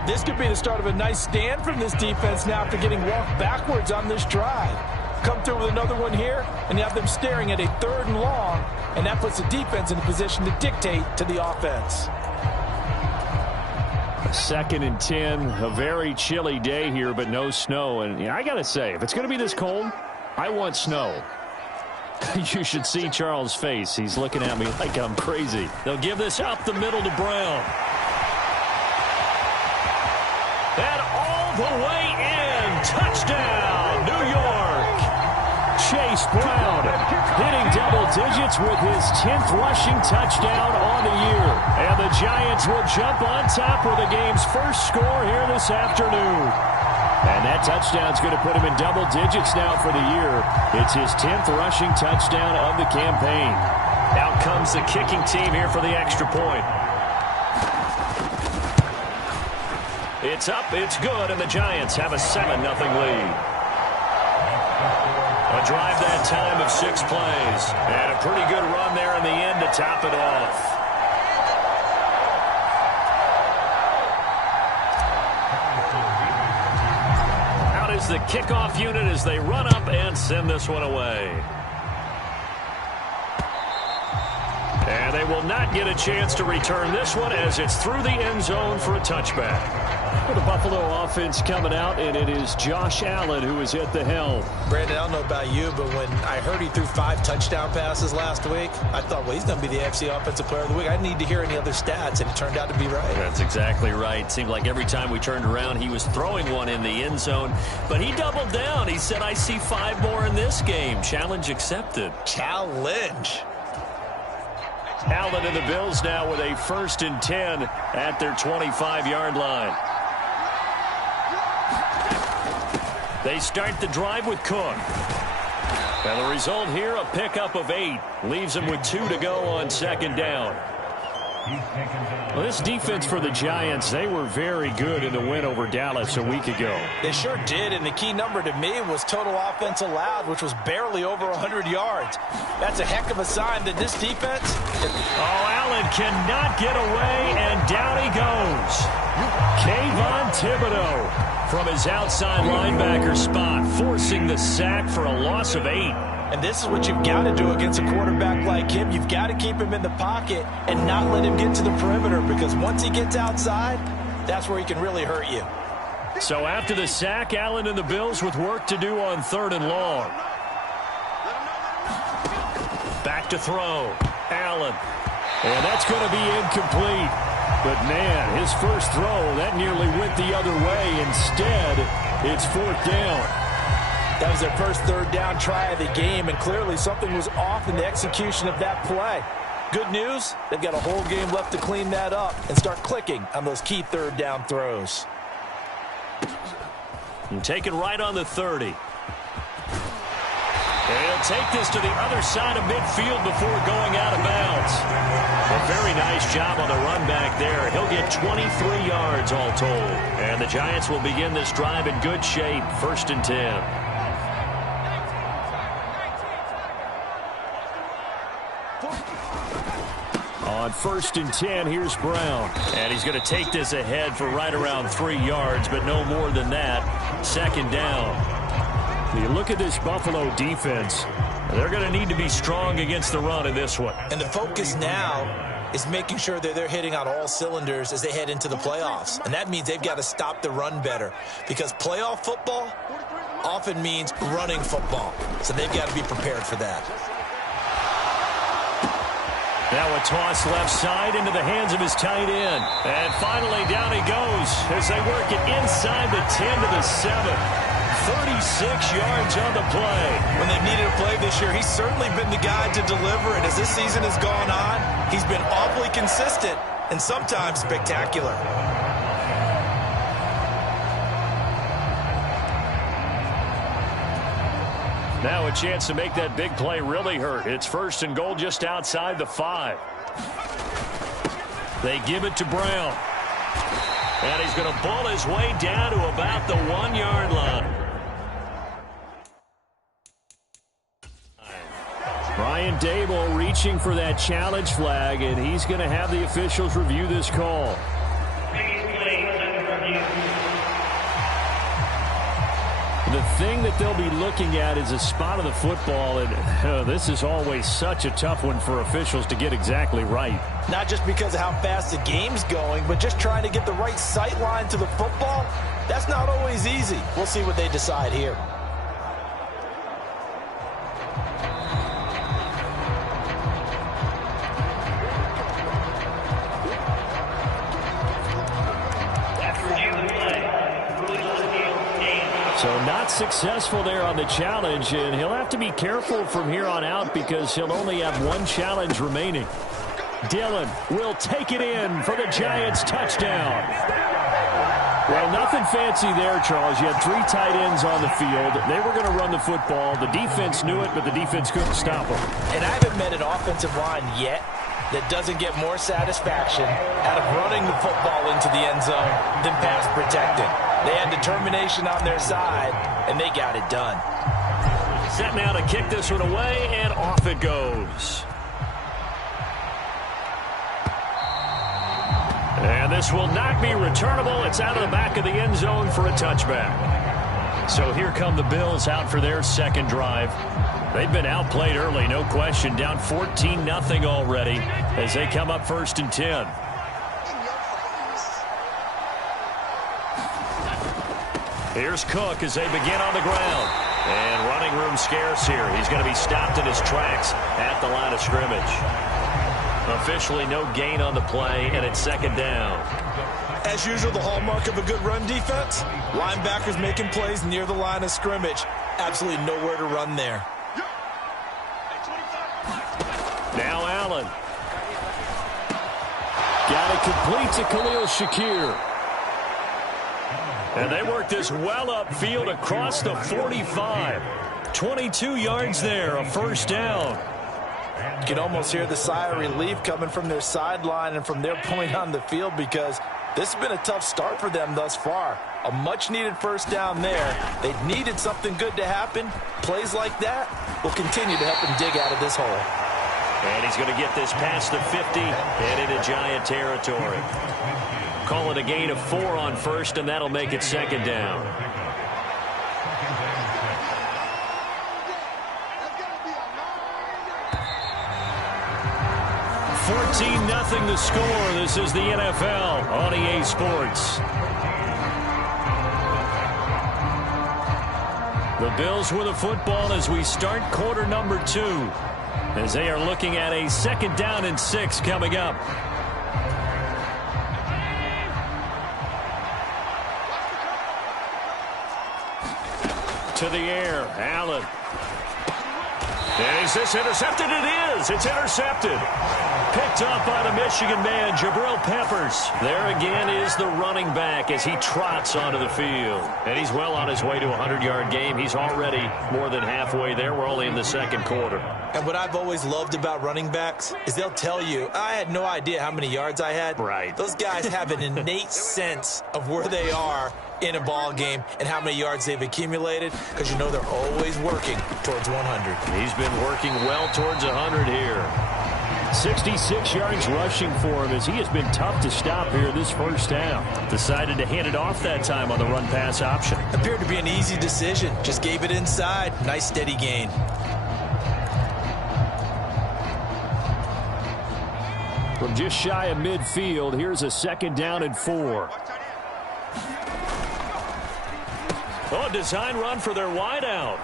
This could be the start of a nice stand from this defense now after getting walked backwards on this drive. Come through with another one here, and you have them staring at a 3rd and long, and that puts the defense in a position to dictate to the offense. 2nd and 10, a very chilly day here, but no snow. And I got to say, if it's going to be this cold, I want snow. You should see Charles' face. He's looking at me like I'm crazy. They'll give this up the middle to Brown. And all the way in. Touchdown, New York. Chase Brown hitting double digits with his 10th rushing touchdown on the year. And the Giants will jump on top with the game's first score here this afternoon. And that touchdown's going to put him in double digits now for the year. It's his 10th rushing touchdown of the campaign. Out comes the kicking team here for the extra point. It's up, it's good, and the Giants have a 7-0 lead. A drive that time of 6 plays. And a pretty good run there in the end to top it off. is the kickoff unit as they run up and send this one away. And they will not get a chance to return this one as it's through the end zone for a touchback. Well, the Buffalo offense coming out, and it is Josh Allen who is at the helm. Brandon, I don't know about you, but when I heard he threw 5 touchdown passes last week, I thought, well, he's going to be the AFC Offensive Player of the Week. I didn't need to hear any other stats, and it turned out to be right. That's exactly right. Seemed like every time we turned around, he was throwing one in the end zone. But he doubled down. He said, I see 5 more in this game. Challenge accepted. Challenge. Allen and the Bills now with a 1st and 10 at their 25-yard line. They start the drive with Cook. And the result here, a pickup of 8. Leaves them with 2 to go on 2nd down. Well, this defense for the Giants, they were very good in the win over Dallas a week ago. They sure did, and the key number to me was total offense allowed, which was barely over 100 yards. That's a heck of a sign that this defense... Oh, Allen cannot get away, and down he goes. Kayvon Thibodeau from his outside linebacker spot, forcing the sack for a loss of 8. And this is what you've got to do against a quarterback like him. You've got to keep him in the pocket and not let him get to the perimeter, because once he gets outside, that's where he can really hurt you. So after the sack, Allen and the Bills with work to do on 3rd and long. Back to throw. Allen. And that's going to be incomplete. But, man, his first throw, that nearly went the other way. Instead, it's 4th down. That was their first 3rd down try of the game, and clearly something was off in the execution of that play. Good news, they've got a whole game left to clean that up and start clicking on those key 3rd down throws. And taken right on the 30. And he'll take this to the other side of midfield before going out of bounds. A very nice job on the run back there. He'll get 23 yards all told. And the Giants will begin this drive in good shape, 1st and 10. On 1st and 10, here's Brown. And he's going to take this ahead for right around 3 yards, but no more than that. 2nd down. You look at this Buffalo defense, they're going to need to be strong against the run in this one. And the focus now is making sure that they're hitting on all cylinders as they head into the playoffs. And that means they've got to stop the run better, because playoff football often means running football. So they've got to be prepared for that. Now a toss left side into the hands of his tight end. And finally down he goes as they work it inside the 10 to the 7. 36 yards on the play. When they've needed a play this year, he's certainly been the guy to deliver. And as this season has gone on, he's been awfully consistent and sometimes spectacular. Now a chance to make that big play really hurt. It's 1st and goal just outside the 5. They give it to Brown. And he's going to bull his way down to about the 1-yard line. Brian Dable reaching for that challenge flag, and he's going to have the officials review this call. The thing that they'll be looking at is a spot of the football, and this is always such a tough one for officials to get exactly right. Not just because of how fast the game's going, but just trying to get the right sight line to the football. That's not always easy. We'll see what they decide here. So not successful there on the challenge, and he'll have to be careful from here on out because he'll only have 1 challenge remaining. Dillon will take it in for the Giants touchdown. Well, nothing fancy there, Charles. You had 3 tight ends on the field. They were going to run the football. The defense knew it, but the defense couldn't stop them. And I haven't met an offensive line yet that doesn't get more satisfaction out of running the football into the end zone than pass protecting. They had determination on their side, and they got it done. Set now to kick this one away, and off it goes. And this will not be returnable. It's out of the back of the end zone for a touchback. So here come the Bills out for their second drive. They've been outplayed early, no question. Down 14-0 already as they come up 1st and 10. Here's Cook as they begin on the ground. And running room scarce here. He's going to be stopped in his tracks at the line of scrimmage. Officially no gain on the play, and it's 2nd down. As usual, the hallmark of a good run defense, linebackers making plays near the line of scrimmage. Absolutely nowhere to run there. Now Allen. Got it complete to Khalil Shakir. And they work this well upfield across the 45. 22 yards there, a 1st down. You can almost hear the sigh of relief coming from their sideline and from their point on the field, because this has been a tough start for them thus far. A much-needed 1st down there. They needed something good to happen. Plays like that will continue to help them dig out of this hole. And he's going to get this past the 50 and into Giant territory. Call it a gain of 4 on 1st, and that'll make it 2nd down. $14-0 the score. This is the NFL on EA Sports. The Bills with the football as we start quarter number 2, as they are looking at a 2nd down and 6 coming up. To the air, Allen. And is this intercepted? It is. It's intercepted. Picked up by the Michigan man, Jabril Peppers. There again is the running back as he trots onto the field. And he's well on his way to a 100-yard game. He's already more than halfway there. We're only in the 2nd quarter. And what I've always loved about running backs is they'll tell you, I had no idea how many yards I had. Right. Those guys have an innate sense of where they are in a ball game and how many yards they've accumulated, because you know they're always working towards 100. He's been working well towards 100 here. 66 yards rushing for him as he has been tough to stop here this 1st down. Decided to hand it off that time on the run-pass option. Appeared to be an easy decision. Just gave it inside. Nice steady gain. From just shy of midfield, here's a 2nd down and 4. Oh, design run for their wideout.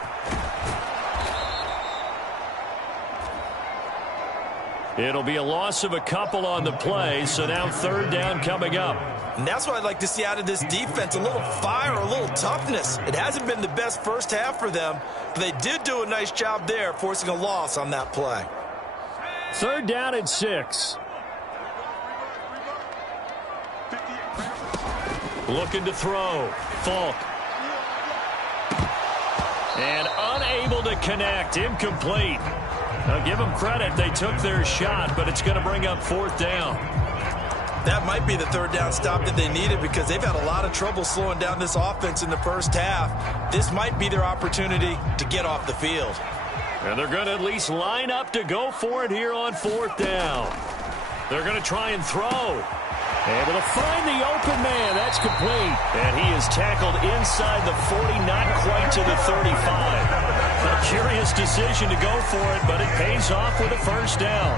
It'll be a loss of a couple on the play, so now 3rd down coming up. And that's what I'd like to see out of this defense, a little fire, a little toughness. It hasn't been the best 1st half for them, but they did do a nice job there, forcing a loss on that play. 3rd down and 6. Looking to throw. Falk. And unable to connect. Incomplete. Now give them credit. They took their shot, but it's going to bring up 4th down. That might be the 3rd down stop that they needed, because they've had a lot of trouble slowing down this offense in the 1st half. This might be their opportunity to get off the field. And they're going to at least line up to go for it here on 4th down. They're going to try and throw. Able to find the open man. That's complete. And he is tackled inside the 40, not quite to the 35. A curious decision to go for it, but it pays off with a 1st down.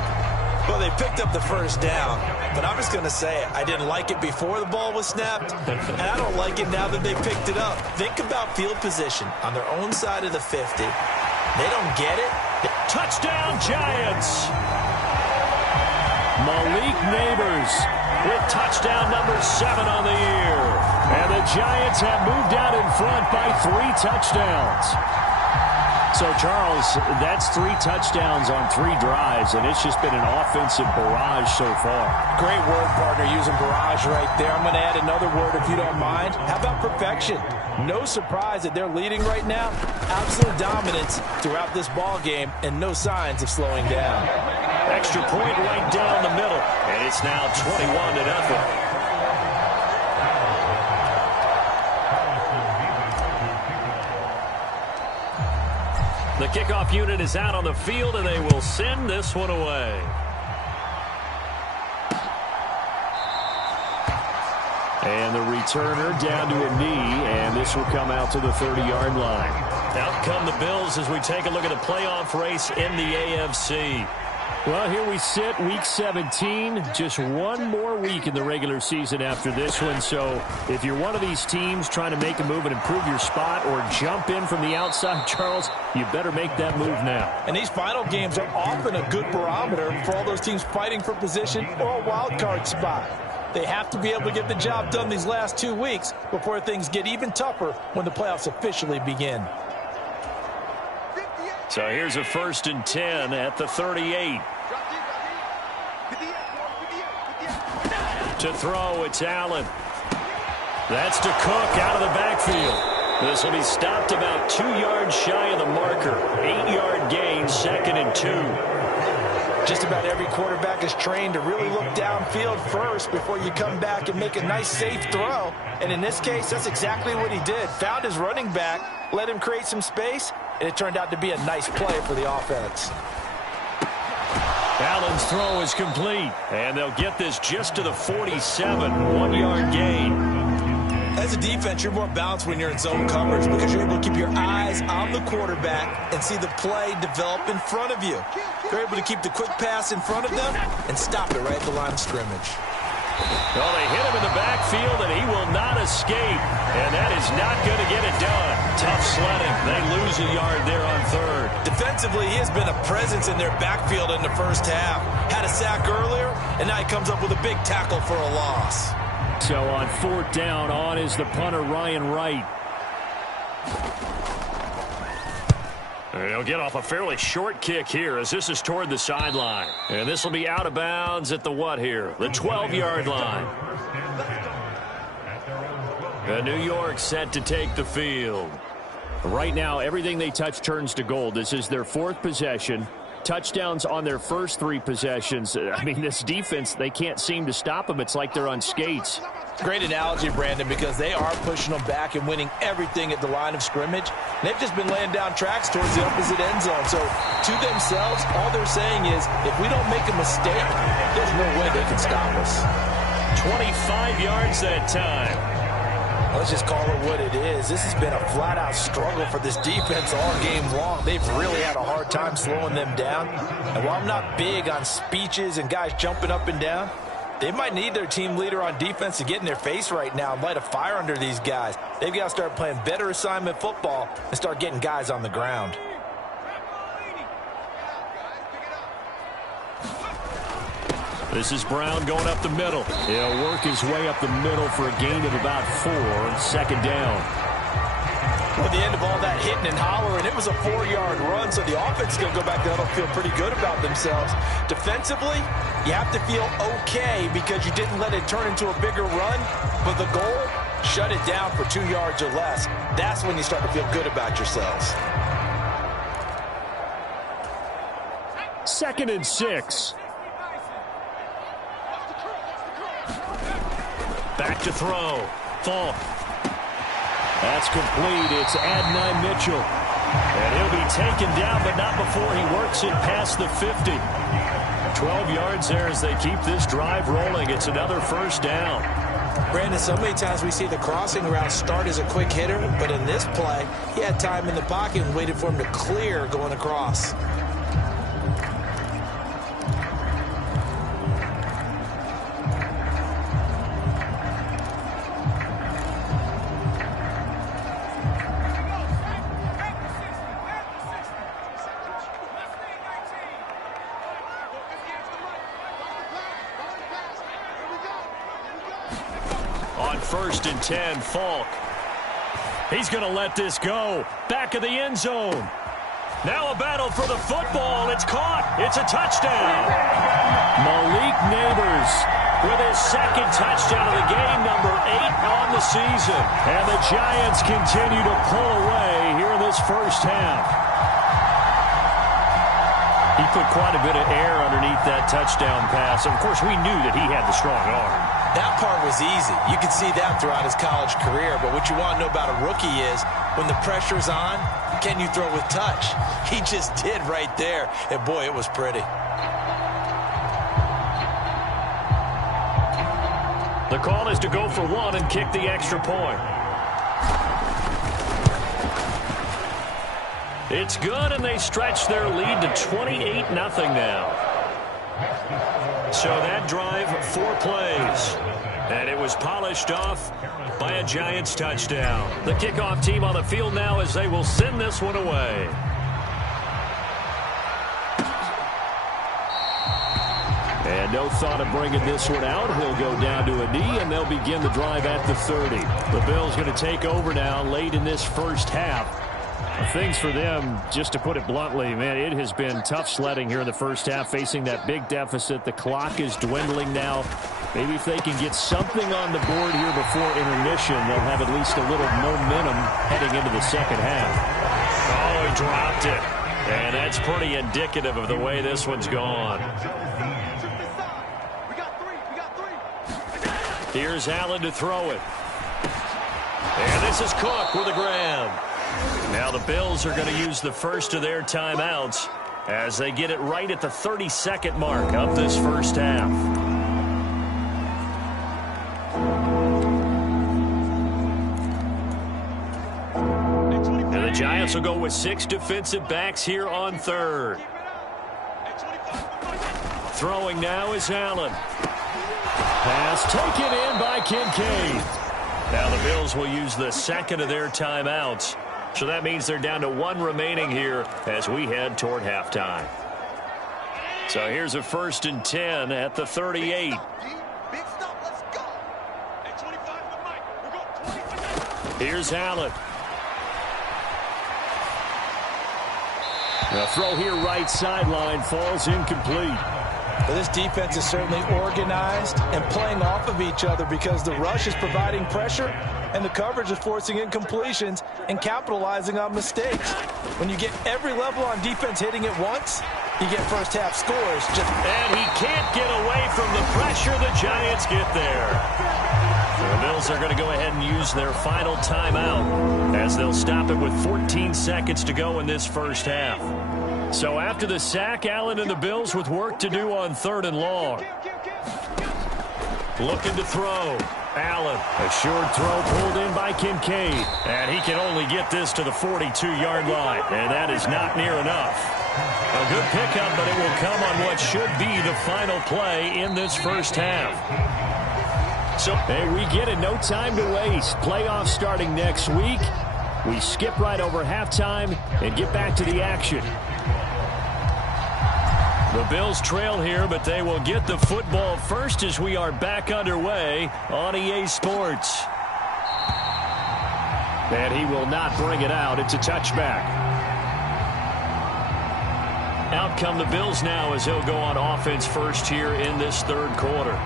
Well, they picked up the 1st down, but I'm just going to say it. I didn't like it before the ball was snapped, and I don't like it now that they picked it up. Think about field position on their own side of the 50. They don't get it. Touchdown, Giants! Malik Neighbors with touchdown number 7 on the year. And the Giants have moved out in front by 3 touchdowns. So, Charles, that's 3 touchdowns on 3 drives, and it's just been an offensive barrage so far. Great word, partner, using barrage right there. I'm going to add another word if you don't mind. How about perfection? No surprise that they're leading right now. Absolute dominance throughout this ball game, and no signs of slowing down. Extra point right down the middle, and it's now 21-0. The kickoff unit is out on the field, and they will send this one away. And the returner down to a knee, and this will come out to the 30-yard line. Out come the Bills as we take a look at the playoff race in the AFC. Well, here we sit, Week 17. Just one more week in the regular season after this one. So if you're one of these teams trying to make a move and improve your spot or jump in from the outside, Charles, you better make that move now. And these final games are often a good barometer for all those teams fighting for position or a wild card spot. They have to be able to get the job done these last 2 weeks before things get even tougher when the playoffs officially begin. So here's a 1st and 10 at the 38. To throw, it's Allen. That's to Cook out of the backfield. This will be stopped about 2 yards shy of the marker. 8-yard gain, 2nd and 2. Just about every quarterback is trained to really look downfield first before you come back and make a nice, safe throw. And in this case, that's exactly what he did. Found his running back, let him create some space, and it turned out to be a nice play for the offense. Allen's throw is complete, and they'll get this just to the 47, 1-yard gain. As a defense, you're more balanced when you're in zone coverage because you're able to keep your eyes on the quarterback and see the play develop in front of you. You're able to keep the quick pass in front of them and stop it right at the line of scrimmage. Well, they hit him in the backfield, and he will not escape. And that is not going to get it done. Tough sledding. They lose a yard there on 3rd. Defensively, he has been a presence in their backfield in the first half. Had a sack earlier, and now he comes up with a big tackle for a loss. So on 4th down, on is the punter, Ryan Wright. He'll get off a fairly short kick here as this is toward the sideline. And this will be out of bounds at the what here? The 12-yard line. And New York set to take the field. Right now, everything they touch turns to gold. This is their 4th possession. Touchdowns on their first 3 possessions. I mean, this defense, they can't seem to stop them. It's like they're on skates. Great analogy, Brandon, because they are pushing them back and winning everything at the line of scrimmage. They've just been laying down tracks towards the opposite end zone. So to themselves, all they're saying is, if we don't make a mistake, there's no way they can stop us. 25 yards that time. Let's just call it what it is. This has been a flat-out struggle for this defense all game long. They've really had a hard time slowing them down. And while I'm not big on speeches and guys jumping up and down, they might need their team leader on defense to get in their face right now and light a fire under these guys. They've got to start playing better assignment football and start getting guys on the ground. This is Brown going up the middle. He'll work his way up the middle for a gain of about 4, 2nd down. Well, at the end of all that hitting and hollering, it was a 4-yard run, so the offense is going to go back there and feel pretty good about themselves. Defensively, you have to feel okay because you didn't let it turn into a bigger run, but the goal, shut it down for 2 yards or less. That's when you start to feel good about yourselves. 2nd and 6. Back to throw. Falk. That's complete. It's Adonai Mitchell. And he'll be taken down, but not before he works it past the 50. 12 yards there as they keep this drive rolling. It's another 1st down. Brandon, so many times we see the crossing route start as a quick hitter, but in this play, he had time in the pocket and waited for him to clear going across. On 1st and 10, Falk. He's going to let this go. Back of the end zone. Now a battle for the football. It's caught. It's a touchdown. Malik Neighbors with his 2nd touchdown of the game, number 8 on the season. And the Giants continue to pull away here in this first half. He put quite a bit of air underneath that touchdown pass. Of course, we knew that he had the strong arm. That part was easy. You could see that throughout his college career. But what you want to know about a rookie is when the pressure's on, can you throw with touch? He just did right there. And, boy, it was pretty. The call is to go for one and kick the extra point. It's good, and they stretch their lead to 28-0 now. So that drive, 4 plays. And it was polished off by a Giants touchdown. The kickoff team on the field now as they will send this one away. And no thought of bringing this one out. He'll go down to a knee, and they'll begin the drive at the 30. The Bills going to take over now late in this first half. Things for them, just to put it bluntly, man, it has been tough sledding here in the first half, facing that big deficit. The clock is dwindling now. Maybe if they can get something on the board here before intermission, they'll have at least a little momentum heading into the second half. Oh, he dropped it. And that's pretty indicative of the way this one's gone. Here's Allen to throw it. And this is Cook with a grab. Now the Bills are going to use the first of their timeouts as they get it right at the 32nd mark of this first half. And the Giants will go with 6 defensive backs here on third. Throwing now is Allen. Pass taken in by Kincaid. Now the Bills will use the second of their timeouts. So that means they're down to 1 remaining here as we head toward halftime. So here's a 1st and 10 at the 38. Here's Allen. The throw here right sideline falls incomplete. But this defense is certainly organized and playing off of each other because the rush is providing pressure and the coverage is forcing incompletions and capitalizing on mistakes. When you get every level on defense hitting it once, you get first half scores. And he can't get away from the pressure. The Giants get there. The Bills are going to go ahead and use their final timeout as they'll stop it with 14 seconds to go in this first half. So after the sack, Allen and the Bills with work to do on 3rd and long. Looking to throw. Allen. A short throw pulled in by Kincaid. And he can only get this to the 42-yard line. And that is not near enough. A good pickup, but it will come on what should be the final play in this first half. So, hey, we get it. No time to waste. Playoffs starting next week. We skip right over halftime and get back to the action. The Bills trail here, but they will get the football first as we are back underway on EA Sports. And he will not bring it out. It's a touchback. Out come the Bills now as he'll go on offense first here in this 3rd quarter.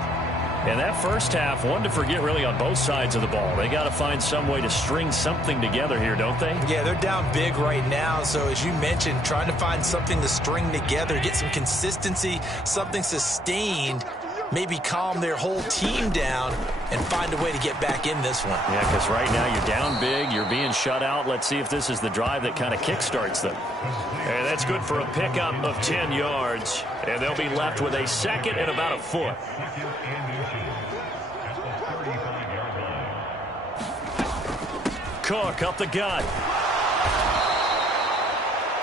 And that first half, one to forget really on both sides of the ball. They got to find some way to string something together here, don't they? Yeah, they're down big right now. So as you mentioned, trying to find something to string together, get some consistency, something sustained, maybe calm their whole team down and find a way to get back in this one. Yeah, because right now you're down big, you're being shut out. Let's see if this is the drive that kind of kickstarts them. And that's good for a pickup of 10 yards. And they'll be left with a 2nd and about a foot. Cook up the gut.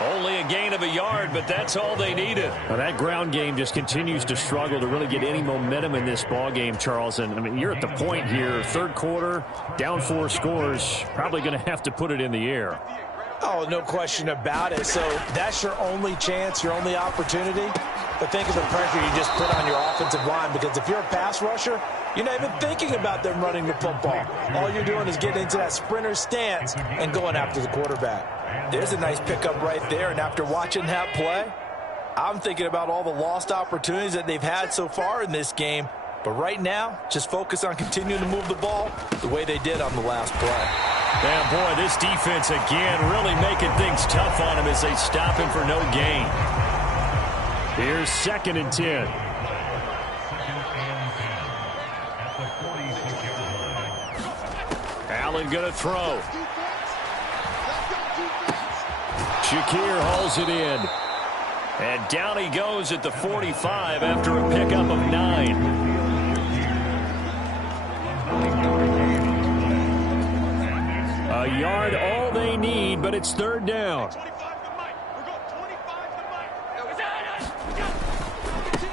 Only a gain of a yard, but that's all they needed. Well, that ground game just continues to struggle to really get any momentum in this ball game, Charles. And I mean, you're at the point here, 3rd quarter, down 4 scores, probably going to have to put it in the air. Oh, no question about it. So that's your only chance, your only opportunity. But think of the pressure you just put on your offensive line, because if you're a pass rusher, you're not even thinking about them running the football. All you're doing is getting into that sprinter stance and going after the quarterback. There's a nice pickup right there, and after watching that play, I'm thinking about all the lost opportunities that they've had so far in this game. But right now, just focus on continuing to move the ball the way they did on the last play. Yeah, boy, this defense again really making things tough on him as they stop him for no gain. Here's 2nd and 10. Allen going to throw. Shakir hauls it in. And down he goes at the 45 after a pickup of 9. A yard all they need, but it's third down.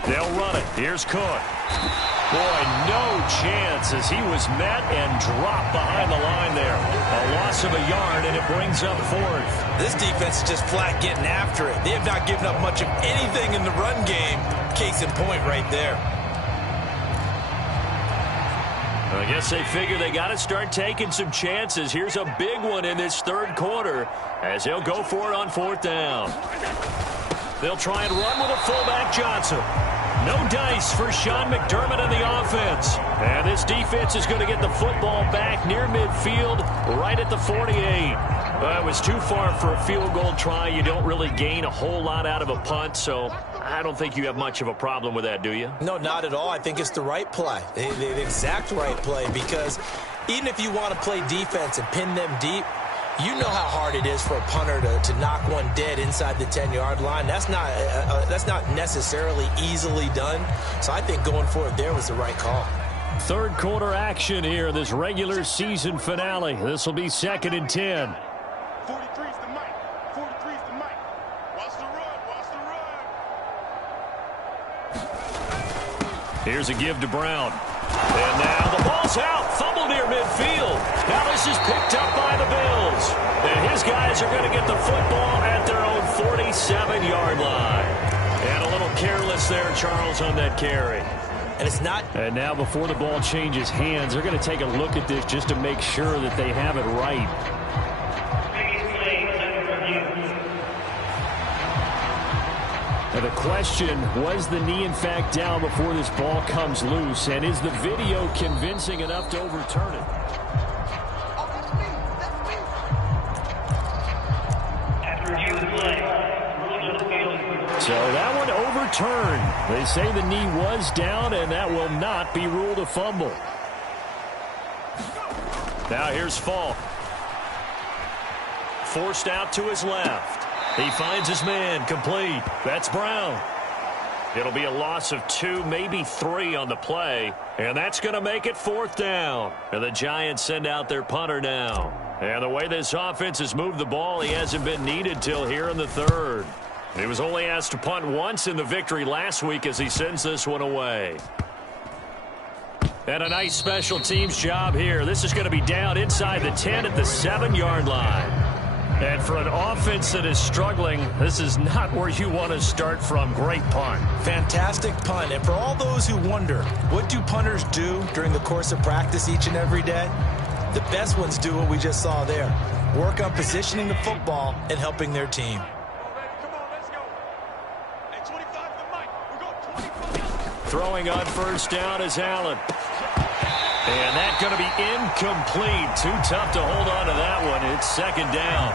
They'll run it. Here's Cook. Boy, no chance as he was met and dropped behind the line there. A loss of a yard, and it brings up fourth. This defense is just flat getting after it. They have not given up much of anything in the run game. Case in point right there. I guess they figure they got to start taking some chances. Here's a big one in this third quarter as they'll go for it on fourth down. They'll try and run with a fullback Johnson. No dice for Sean McDermott and the offense. And this defense is going to get the football back near midfield, right at the 48. It was too far for a field goal try. You don't really gain a whole lot out of a punt, so I don't think you have much of a problem with that, do you? No, not at all. I think it's the right play, the exact right play, because even if you want to play defense and pin them deep, you know how hard it is for a punter to knock one dead inside the 10-yard line. That's not necessarily easily done. So I think going for it there was the right call. Third quarter action here in this regular season finale. This will be 2nd and 10. 43's the mic. 43's the mic. Watch the run. Watch the run. Here's a give to Brown. And now the ball's out. Fumble near midfield. Now this is picked up by the Bills. And his guys are going to get the football at their own 47-yard line. And a little careless there, Charles, on that carry. And it's not. And now before the ball changes hands, they're going to take a look at this just to make sure that they have it right. Now the question, was the knee in fact down before this ball comes loose? And is the video convincing enough to overturn it? So that one overturned. They say the knee was down, and that will not be ruled a fumble. Now here's Falk. Forced out to his left. He finds his man, complete. That's Brown. It'll be a loss of 2, maybe 3 on the play, and that's going to make it fourth down. And the Giants send out their punter now. And the way this offense has moved the ball, he hasn't been needed till here in the third. He was only asked to punt once in the victory last week as he sends this one away. And a nice special teams job here. This is going to be down inside the 10 at the 7-yard line. And for an offense that is struggling, this is not where you want to start from. Great punt. Fantastic punt. And for all those who wonder, what do punters do during the course of practice each and every day? The best ones do what we just saw there. Work on positioning the football and helping their team. Throwing on first down is Allen. And that's going to be incomplete. Too tough to hold on to that one. It's second down.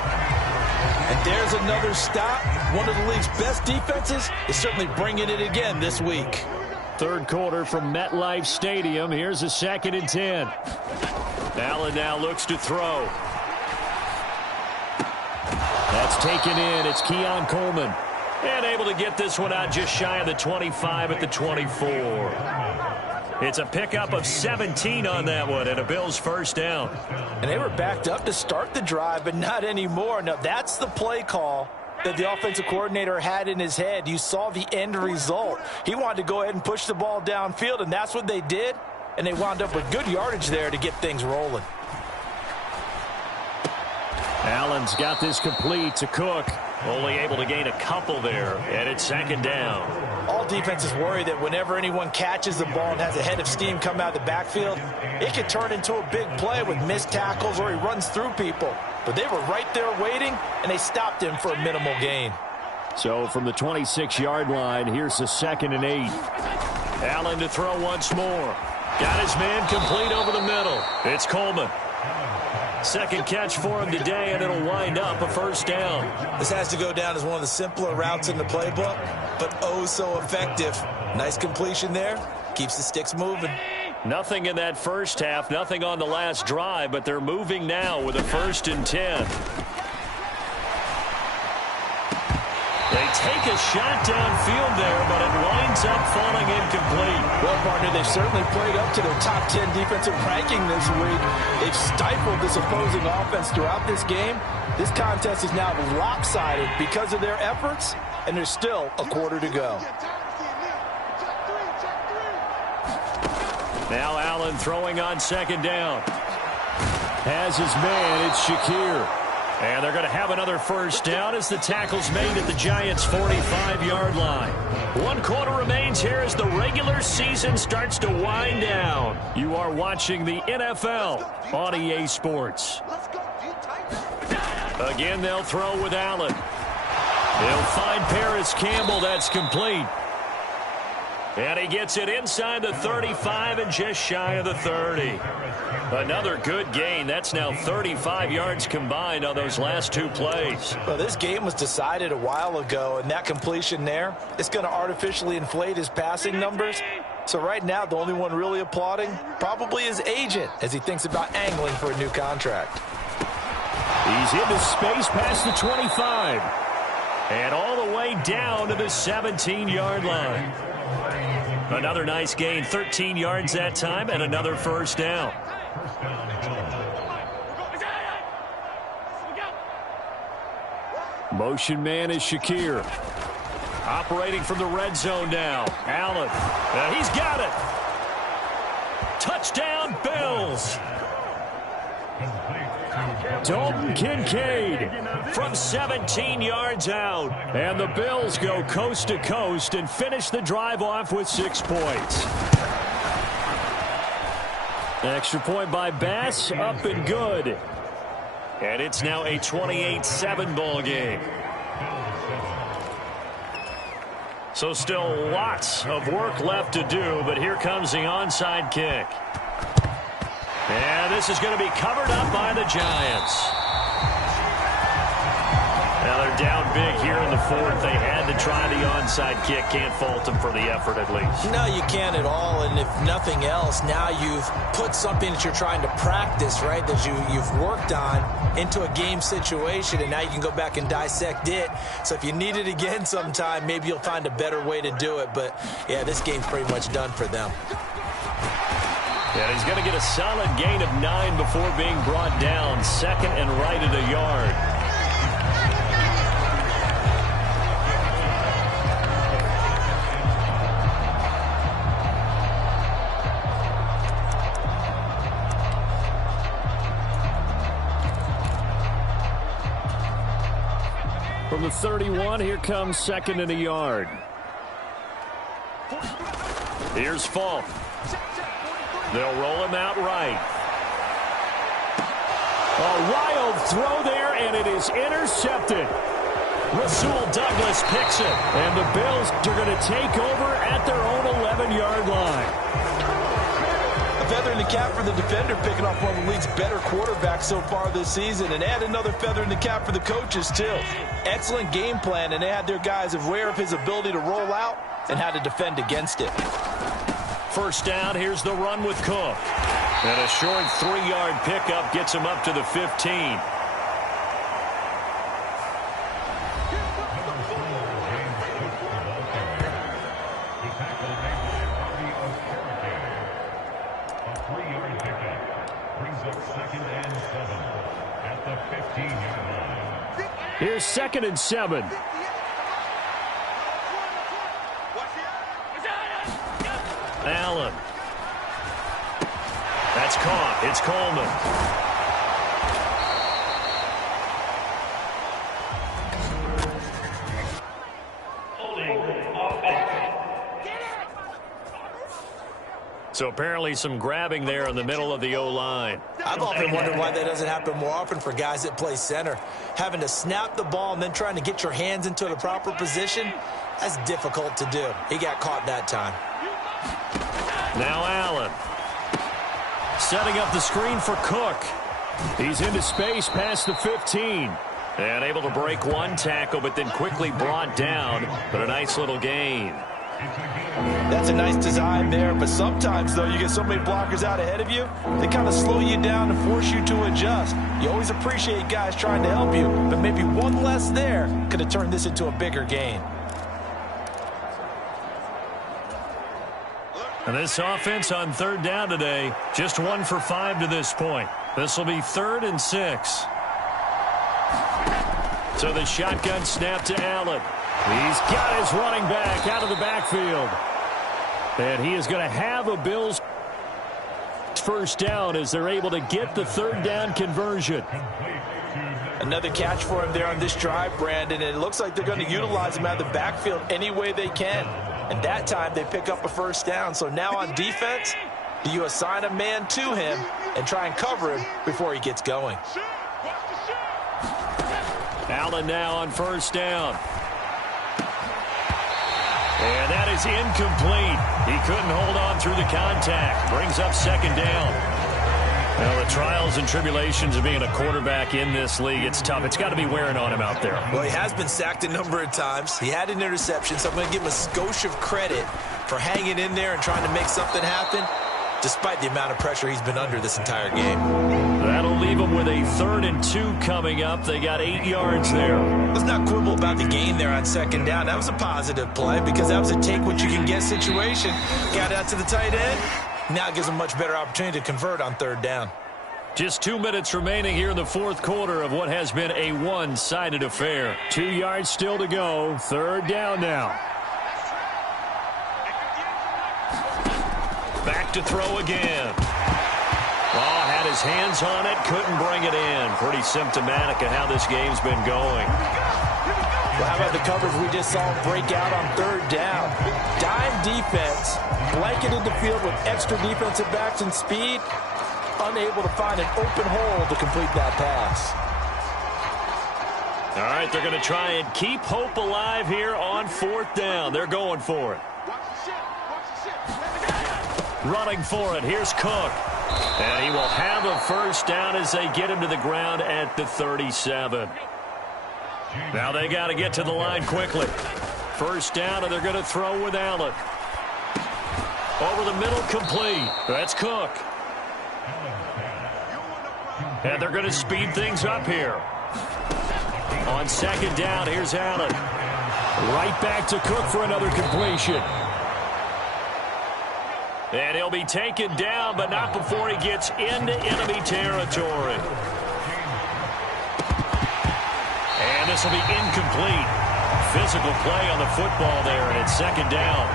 And there's another stop. One of the league's best defenses is certainly bringing it again this week. Third quarter from MetLife Stadium. Here's a 2nd and 10. Allen now looks to throw. That's taken in. It's Keon Coleman. And able to get this one out just shy of the 25 at the 24. It's a pickup of 17 on that one and a Bills first down. And they were backed up to start the drive, but not anymore. Now, that's the play call that the offensive coordinator had in his head. You saw the end result. He wanted to go ahead and push the ball downfield, and that's what they did. And they wound up with good yardage there to get things rolling. Allen's got this complete to Cook. Only able to gain a couple there, and it's second down. All defenses worry that whenever anyone catches the ball and has a head of steam come out of the backfield, it could turn into a big play with missed tackles or he runs through people. But they were right there waiting, and they stopped him for a minimal gain. So from the 26-yard line, here's the 2nd and 8. Allen to throw once more. Got his man complete over the middle. It's Coleman. Second catch for him today, and it'll wind up a first down. This has to go down as one of the simpler routes in the playbook, but oh so effective. Nice completion there. Keeps the sticks moving. Nothing in that first half, nothing on the last drive, but they're moving now with a 1st and 10. They take a shot downfield there, but it winds up falling incomplete. Well, partner, they've certainly played up to their top 10 defensive ranking this week. They've stifled this opposing offense throughout this game. This contest is now lopsided because of their efforts, and there's still a quarter to go. Now Allen throwing on second down. Has his man, it's Shakir. And they're going to have another first down as the tackle's made at the Giants' 45-yard line. 1 quarter remains here as the regular season starts to wind down. You are watching the NFL on EA Sports. Again, they'll throw with Allen. They'll find Paris Campbell. That's complete. And he gets it inside the 35 and just shy of the 30. Another good gain. That's now 35 yards combined on those last 2 plays. Well, this game was decided a while ago, and that completion there, it's going to artificially inflate his passing numbers. So right now, the only one really applauding probably his agent as he thinks about angling for a new contract. He's into space past the 25. And all the way down to the 17-yard line. Another nice gain, 13 yards that time, and another first down. Motion man is Shakir. Operating from the red zone now. Allen. He's got it. Touchdown, Bills. Dalton Kincaid from 17 yards out. And the Bills go coast to coast and finish the drive off with 6 points. Extra point by Bass, up and good. And it's now a 28-7 ball game. So still lots of work left to do, but here comes the onside kick. And this is going to be covered up by the Giants. Now they're down big here in the 4th. They had to try the onside kick. Can't fault them for the effort at least. No, you can't at all. And if nothing else, now you've put something that you're trying to practice, right, that you've worked on into a game situation, and now you can go back and dissect it. So if you need it again sometime, maybe you'll find a better way to do it. But, yeah, this game's pretty much done for them. And he's going to get a solid gain of 9 before being brought down. 2nd and right at a yard. From the 31, here comes 2nd and a yard. Here's Falk. They'll roll him out right. A wild throw there, and it is intercepted. Rasul Douglas picks it, and the Bills are going to take over at their own 11-yard line. A feather in the cap for the defender, picking off one of the league's better quarterbacks so far this season, and add another feather in the cap for the coaches, too. Excellent game plan, and they had their guys aware of his ability to roll out and how to defend against it. First down, here's the run with Cook. And a short 3-yard pickup gets him up to the 15. Here's 2nd and 7. Allen. That's caught. It's Coleman. So apparently some grabbing there in the middle of the O-line. I've often wondered why that doesn't happen more often for guys that play center. Having to snap the ball and then trying to get your hands into the proper position, that's difficult to do. He got caught that time. Now Allen. Setting up the screen for Cook. He's into space past the 15. And able to break one tackle, but then quickly brought down. But a nice little gain. That's a nice design there, but sometimes, though, you get so many blockers out ahead of you, they kind of slow you down and force you to adjust. You always appreciate guys trying to help you, but maybe one less there could have turned this into a bigger gain. And this offense on third down today, just 1 for 5 to this point. This will be 3rd and 6. So the shotgun snap to Allen. He's got his running back out of the backfield. And he is going to have a Bills first down as they're able to get the 3rd down conversion. Another catch for him there on this drive, Brandon, and it looks like they're going to utilize him out of the backfield any way they can. And that time they pick up a first down. So now on defense, do you assign a man to him and try and cover him before he gets going? Allen now on first down. And that is incomplete. He couldn't hold on through the contact. Brings up 2nd down. Well, the trials and tribulations of being a quarterback in this league, it's tough. It's got to be wearing on him out there. Well, he has been sacked a number of times. He had an interception, so I'm going to give him a skosh of credit for hanging in there and trying to make something happen, despite the amount of pressure he's been under this entire game. That'll leave him with a 3rd and 2 coming up. They got 8 yards there. Let's not quibble about the gain there on 2nd down. That was a positive play because that was a take-what-you-can-get situation. Got out to the tight end. Now it gives them a much better opportunity to convert on 3rd down. Just 2 minutes remaining here in the 4th quarter of what has been a one-sided affair. 2 yards still to go. 3rd down now. Back to throw again. Oh, had his hands on it, couldn't bring it in. Pretty symptomatic of how this game's been going. Well, how about the coverage we just saw him break out on 3rd down? Dime defense, blanketed the field with extra defensive backs and speed, unable to find an open hole to complete that pass. All right, they're going to try and keep hope alive here on 4th down. They're going for it. Running for it. Here's Cook. And he will have a first down as they get him to the ground at the 37. Now they got to get to the line quickly. First down, and they're going to throw with Allen. Over the middle, complete. That's Cook. And they're going to speed things up here. On 2nd down, here's Allen. Right back to Cook for another completion. And he'll be taken down, but not before he gets into enemy territory. And this will be incomplete. Physical play on the football there, and it's 2nd down.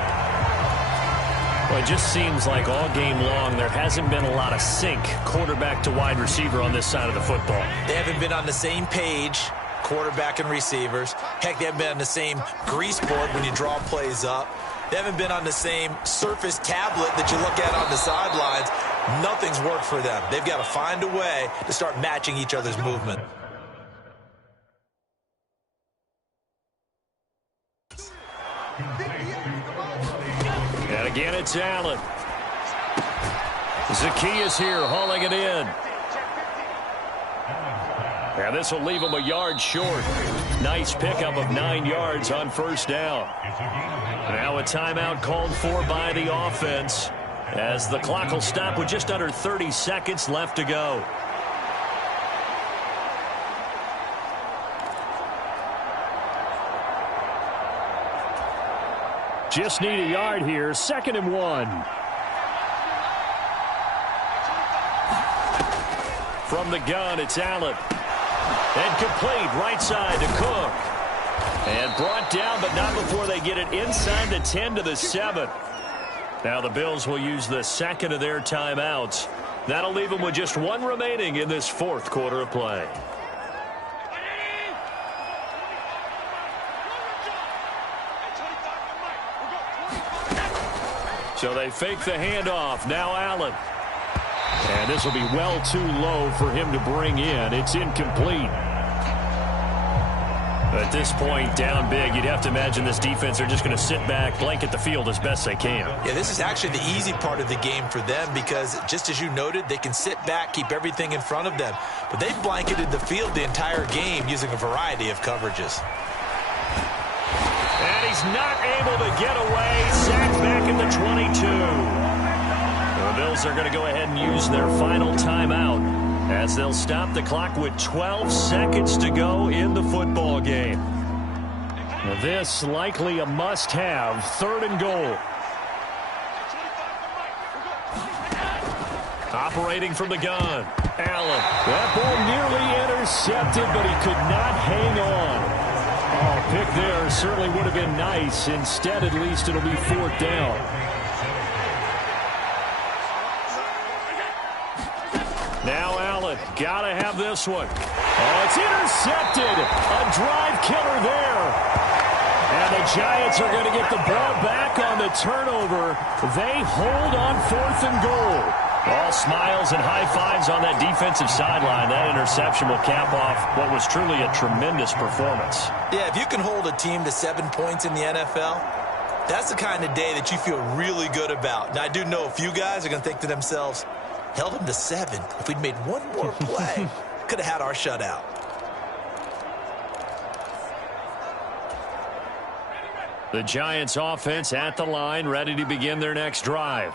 Well, it just seems like all game long there hasn't been a lot of sync quarterback to wide receiver on this side of the football. They haven't been on the same page, quarterback and receivers. Heck, they haven't been on the same grease board when you draw plays up. They haven't been on the same surface tablet that you look at on the sidelines. Nothing's worked for them. They've got to find a way to start matching each other's movement. And again, it's Allen. Zacchaeus here hauling it in. And this will leave him a yard short. Nice pickup of 9 yards on first down. Now a timeout called for by the offense as the clock will stop with just under 30 seconds left to go. Just need a yard here. 2nd and 1. From the gun, it's Allen. And complete right side to Cook. And brought down, but not before they get it inside the 10 to the 7. Now the Bills will use the 2nd of their timeouts. That'll leave them with just 1 remaining in this 4th quarter of play. So they fake the handoff. Now Allen. And this will be well too low for him to bring in. It's incomplete. At this point, down big, you'd have to imagine this defense are just going to sit back, blanket the field as best they can. Yeah, this is actually the easy part of the game for them because, just as you noted, they can sit back, keep everything in front of them. But they've blanketed the field the entire game using a variety of coverages. And he's not able to get away. Sacked back at the 22. The Bills are going to go ahead and use their final timeout as they'll stop the clock with 12 seconds to go in the football game. This likely a must-have. 3rd and goal. Operating from the gun, Allen. That ball nearly intercepted, but he could not hang on. Oh, pick there certainly would have been nice. Instead, at least it'll be 4th down. Now Allen, gotta have this one. Oh, it's intercepted. A drive killer there. And the Giants are going to get the ball back on the turnover. They hold on 4th and goal. All smiles and high fives on that defensive sideline. That interception will cap off what was truly a tremendous performance. Yeah, if you can hold a team to 7 points in the NFL, that's the kind of day that you feel really good about. Now, I do know a few guys are going to think to themselves, held them to 7. If we'd made one more play, could have had our shutout. The Giants offense at the line, ready to begin their next drive.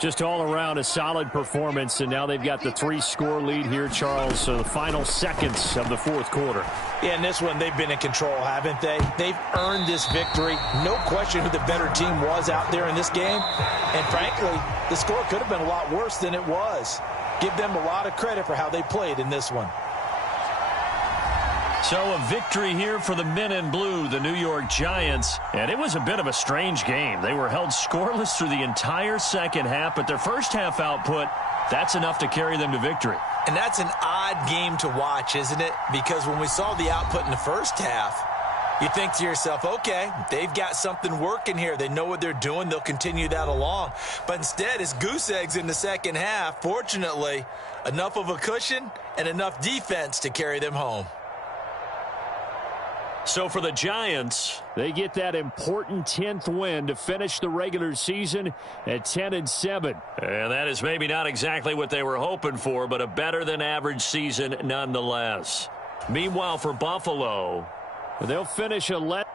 Just all around a solid performance, and now they've got the 3-score lead here, Charles, so the final seconds of the 4th quarter. Yeah, in this one, they've been in control, haven't they? They've earned this victory. No question who the better team was out there in this game. And frankly, the score could have been a lot worse than it was. Give them a lot of credit for how they played in this one. So a victory here for the men in blue, the New York Giants. And it was a bit of a strange game. They were held scoreless through the entire second half, but their first half output, that's enough to carry them to victory. And that's an odd game to watch, isn't it? Because when we saw the output in the first half, you think to yourself, okay, they've got something working here. They know what they're doing. They'll continue that along. But instead, it's goose eggs in the second half. Fortunately, enough of a cushion and enough defense to carry them home. So for the Giants, they get that important 10th win to finish the regular season at 10-7. And that is maybe not exactly what they were hoping for, but a better than average season nonetheless. Meanwhile, for Buffalo, they'll finish 11.